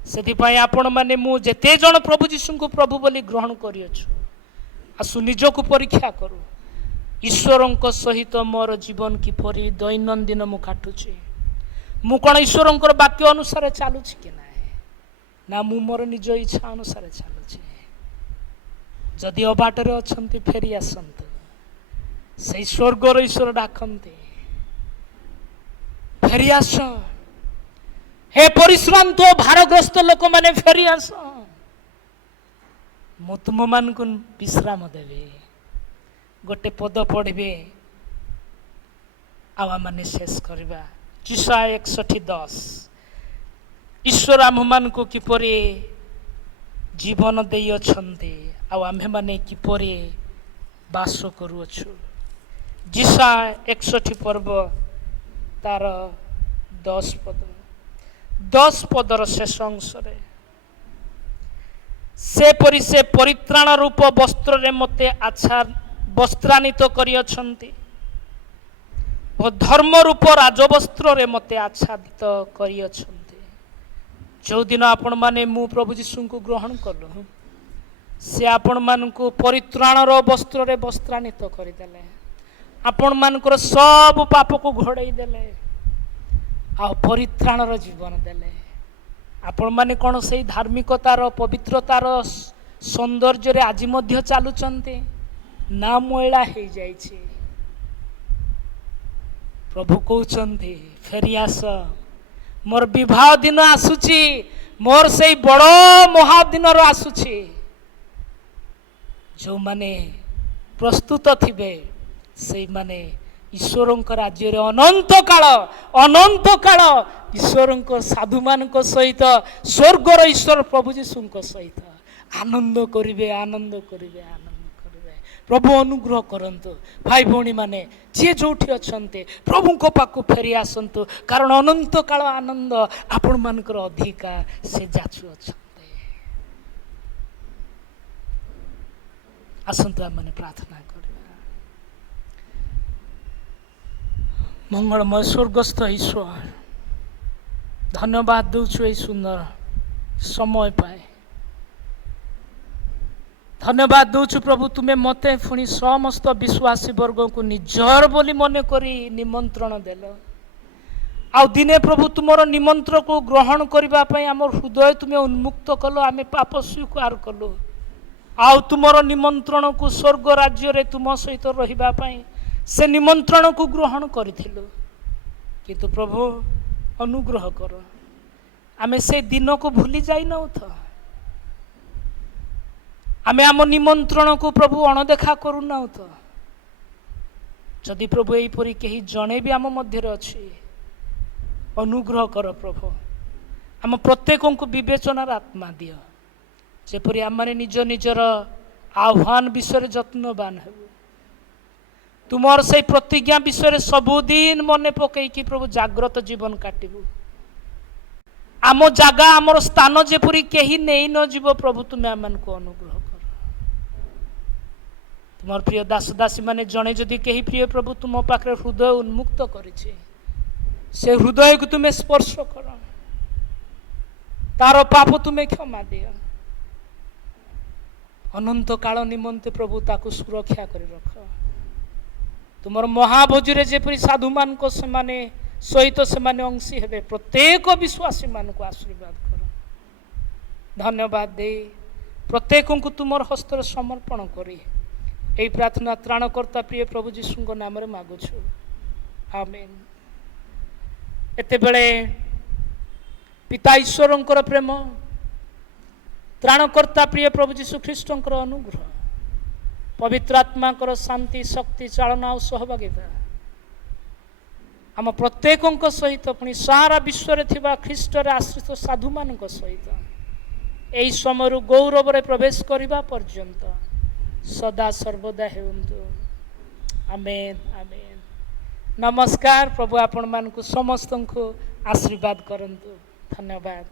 ସେଥିପାଇଁ ଆପଣମାନେ ମୁଁ ଯେତେ ଜଣ ପ୍ରଭୁ ଯୀଶୁଙ୍କୁ ପ୍ରଭୁ ବୋଲି ଗ୍ରହଣ କରିଅଛୁ, ଆସୁ ନିଜକୁ ପରୀକ୍ଷା କରୁ। ଈଶ୍ୱରଙ୍କ ସହିତ ମୋର ଜୀବନ କିପରି ଦୈନନ୍ଦିନ ମୁଁ କାଟୁଛି? ମୁଁ କ'ଣ ଈଶ୍ୱରଙ୍କର ବାକ୍ୟ ଅନୁସାରେ ଚାଲୁଛି କି ନାହିଁ? ନା ମୁଁ ମୋର ନିଜ ଇଚ୍ଛା ଅନୁସାରେ ଚାଲୁଛି? ଯଦି ଅବାଟରେ ଅଛନ୍ତି ଫେରି ଆସନ୍ତୁ। ସେଇ ସ୍ୱର୍ଗର ଈଶ୍ୱର ଡାକନ୍ତି, ଫେରି ଆସ। ହେ ପରିଶ୍ରାନ୍ତ ଭାରଗ୍ରସ୍ତ ଲୋକମାନେ ଫେରି ଆସ, ମୁଁ ତୁମମାନଙ୍କୁ ବିଶ୍ରାମ ଦେବି। ଗୋଟେ ପଦ ପଢ଼ିବେ ଆଉ ଆମମାନେ ଶେଷ କରିବା। ଯିଶାୟା 61:10। ଈଶ୍ୱର ଆମ୍ଭମାନଙ୍କୁ କିପରି ଜୀବନ ଦେଇଅଛନ୍ତି ଆଉ ଆମ୍ଭେମାନେ କିପରି ବାସ କରୁଅଛୁ। ଯିଶାୟା 61 ପର୍ବ ତାର 10 ପଦର ଶେଷ ଅଂଶରେ, ସେପରି ସେ ପରିତ୍ରାଣ ରୂପ ବସ୍ତ୍ରରେ ମୋତେ ବସ୍ତ୍ରାନ୍ୱିତ କରିଅଛନ୍ତି ଓ ଧର୍ମ ରୂପ ରାଜବସ୍ତ୍ରରେ ମୋତେ ଆଚ୍ଛାଦିତ କରିଅଛନ୍ତି। ଯେଉଁଦିନ ଆପଣମାନେ ମୁଁ ପ୍ରଭୁ ଯୀଶୁଙ୍କୁ ଗ୍ରହଣ କଲୁ, ସେ ଆପଣମାନଙ୍କୁ ପରିତ୍ରାଣର ବସ୍ତ୍ରରେ ବସ୍ତ୍ରାନ୍ୱିତ କରିଦେଲେ, ଆପଣମାନଙ୍କର ସବୁ ପାପକୁ ଘୋଡ଼େଇ ଦେଲେ ଆଉ ପରିତ୍ରାଣର ଜୀବନ ଦେଲେ। ଆପଣମାନେ କ'ଣ ସେଇ ଧାର୍ମିକତାର ପବିତ୍ରତାର ସୌନ୍ଦର୍ଯ୍ୟରେ ଆଜି ମଧ୍ୟ ଚାଲୁଛନ୍ତି? ନା ମଇଳା ହେଇଯାଇଛି? ପ୍ରଭୁ କହୁଛନ୍ତି ଫେରି ଆସ, ମୋର ବିବାହ ଦିନ ଆସୁଛି, ମୋର ସେଇ ବଡ଼ ମହାଦିନର ଆସୁଛି। ଯେଉଁମାନେ ପ୍ରସ୍ତୁତ ଥିବେ ସେଇମାନେ ଈଶ୍ୱରଙ୍କ ରାଜ୍ୟରେ ଅନନ୍ତ କାଳ ଈଶ୍ୱରଙ୍କ ସାଧୁମାନଙ୍କ ସହିତ, ସ୍ୱର୍ଗର ଈଶ୍ୱର ପ୍ରଭୁ ଯୀଶୁଙ୍କ ସହିତ ଆନନ୍ଦ କରିବେ। ପ୍ରଭୁ ଅନୁଗ୍ରହ କରନ୍ତୁ। ଭାଇ ଭଉଣୀମାନେ ଯିଏ ଯେଉଁଠି ଅଛନ୍ତି ପ୍ରଭୁଙ୍କ ପାଖକୁ ଫେରି ଆସନ୍ତୁ, କାରଣ ଅନନ୍ତ କାଳ ଆନନ୍ଦ ଆପଣମାନଙ୍କର ଅଧିକାର ସେ ଯାଚୁଅଛନ୍ତି। ଆସନ୍ତୁ ଆମମାନେ ପ୍ରାର୍ଥନା କରିବା। ମଙ୍ଗଳମୟ ସ୍ୱର୍ଗସ୍ଥ ଈଶ୍ୱର, ଧନ୍ୟବାଦ ଦେଉଛୁ ଏଇ ସୁନ୍ଦର ସମୟ ପାଇଁ। ଧନ୍ୟବାଦ ଦେଉଛୁ ପ୍ରଭୁ, ତୁମେ ମୋତେ ପୁଣି ସମସ୍ତ ବିଶ୍ୱାସୀ ବର୍ଗଙ୍କୁ ନିଜର ବୋଲି ମନେ କରି ନିମନ୍ତ୍ରଣ ଦେଲ। ଆଉ ଦିନେ ପ୍ରଭୁ ତୁମର ନିମନ୍ତ୍ରଣକୁ ଗ୍ରହଣ କରିବା ପାଇଁ ଆମର ହୃଦୟ ତୁମେ ଉନ୍ମୁକ୍ତ କଲ, ଆମେ ପାପ ସ୍ୱୀକାର କଲୁ। ଆଉ ତୁମର ନିମନ୍ତ୍ରଣକୁ ସ୍ୱର୍ଗ ରାଜ୍ୟରେ ତୁମ ସହିତ ରହିବା ପାଇଁ ସେ ନିମନ୍ତ୍ରଣକୁ ଗ୍ରହଣ କରିଥିଲୁ। କିନ୍ତୁ ପ୍ରଭୁ ଅନୁଗ୍ରହ କର, ଆମେ ସେ ଦିନକୁ ଭୁଲି ଯାଇନାହୁଁ ତ। ଆମେ ଆମ ନିମନ୍ତ୍ରଣକୁ ପ୍ରଭୁ ଅଣଦେଖା କରୁନାହୁଁ ତ। ଯଦି ପ୍ରଭୁ ଏହିପରି କେହି ଜଣେ ବି ଆମ ମଧ୍ୟରେ ଅଛି, ଅନୁଗ୍ରହ କର ପ୍ରଭୁ, ଆମ ପ୍ରତ୍ୟେକଙ୍କୁ ବିବେଚନାର ଆତ୍ମା ଦିଅ, ଯେପରି ଆମମାନେ ନିଜ ନିଜର ଆହ୍ୱାନ ବିଷୟରେ ଯତ୍ନବାନ ହେବୁ। ତୁମର ସେଇ ପ୍ରତିଜ୍ଞା ବିଷୟରେ ସବୁଦିନ ମନେ ପକେଇକି ପ୍ରଭୁ ଜାଗ୍ରତ ଜୀବନ କାଟିବୁ। ଆମ ଜାଗା, ଆମର ସ୍ଥାନ ଯେପରି କେହି ନେଇ ନ ଯିବ ପ୍ରଭୁ, ତୁମେ ଆମମାନଙ୍କୁ ଅନୁଗ୍ରହ କର। ତୁମର ପ୍ରିୟ ଦାସ ଦାସୀ ମାନେ ଜଣେ ଯଦି କେହି ପ୍ରିୟ ପ୍ରଭୁ ତୁମ ପାଖରେ ହୃଦୟ ଉନ୍ମୁକ୍ତ କରିଛି, ସେ ହୃଦୟକୁ ତୁମେ ସ୍ପର୍ଶ କର, ତାର ପାପ ତୁମେ କ୍ଷମା ଦିଅ। ଅନନ୍ତ କାଳ ନିମନ୍ତେ ପ୍ରଭୁ ତାକୁ ସୁରକ୍ଷା କରି ରଖ। ତୁମର ମହାଭୋଜିରେ ଯେପରି ସାଧୁମାନଙ୍କ ସହିତ ସେମାନେ ଅଂଶୀ ହେବେ, ପ୍ରତ୍ୟେକ ବିଶ୍ୱାସୀମାନଙ୍କୁ ଆଶୀର୍ବାଦ କର। ଧନ୍ୟବାଦ ଦେଇ ପ୍ରତ୍ୟେକଙ୍କୁ ତୁମର ହସ୍ତରେ ସମର୍ପଣ କରି ଏହି ପ୍ରାର୍ଥନା ତ୍ରାଣକର୍ତ୍ତା ପ୍ରିୟ ପ୍ରଭୁ ଯୀଶୁଙ୍କ ନାମରେ ମାଗୁଛୁ, ଆମେନ୍। ଏତେବେଳେ ପିତା ଈଶ୍ୱରଙ୍କର ପ୍ରେମ, ତ୍ରାଣକର୍ତ୍ତା ପ୍ରିୟ ପ୍ରଭୁ ଯୀଶୁ ଖ୍ରୀଷ୍ଟଙ୍କର ଅନୁଗ୍ରହ, ପବିତ୍ର ଆତ୍ମାଙ୍କର ଶାନ୍ତି, ଶକ୍ତି, ଚାଳନା ଆଉ ସହଭାଗିତା ଆମ ପ୍ରତ୍ୟେକଙ୍କ ସହିତ, ପୁଣି ସାରା ବିଶ୍ୱରେ ଥିବା ଖ୍ରୀଷ୍ଟରେ ଆଶ୍ରିତ ସାଧୁମାନଙ୍କ ସହିତ ଏହି ସମୟରୁ ଗୌରବରେ ପ୍ରବେଶ କରିବା ପର୍ଯ୍ୟନ୍ତ ସଦା ସର୍ବଦା ହେଉନ୍ତୁ। ଆମେନ୍, ଆମେନ୍। ନମସ୍କାର। ପ୍ରଭୁ ଆପଣମାନଙ୍କୁ ସମସ୍ତଙ୍କୁ ଆଶୀର୍ବାଦ କରନ୍ତୁ। ଧନ୍ୟବାଦ।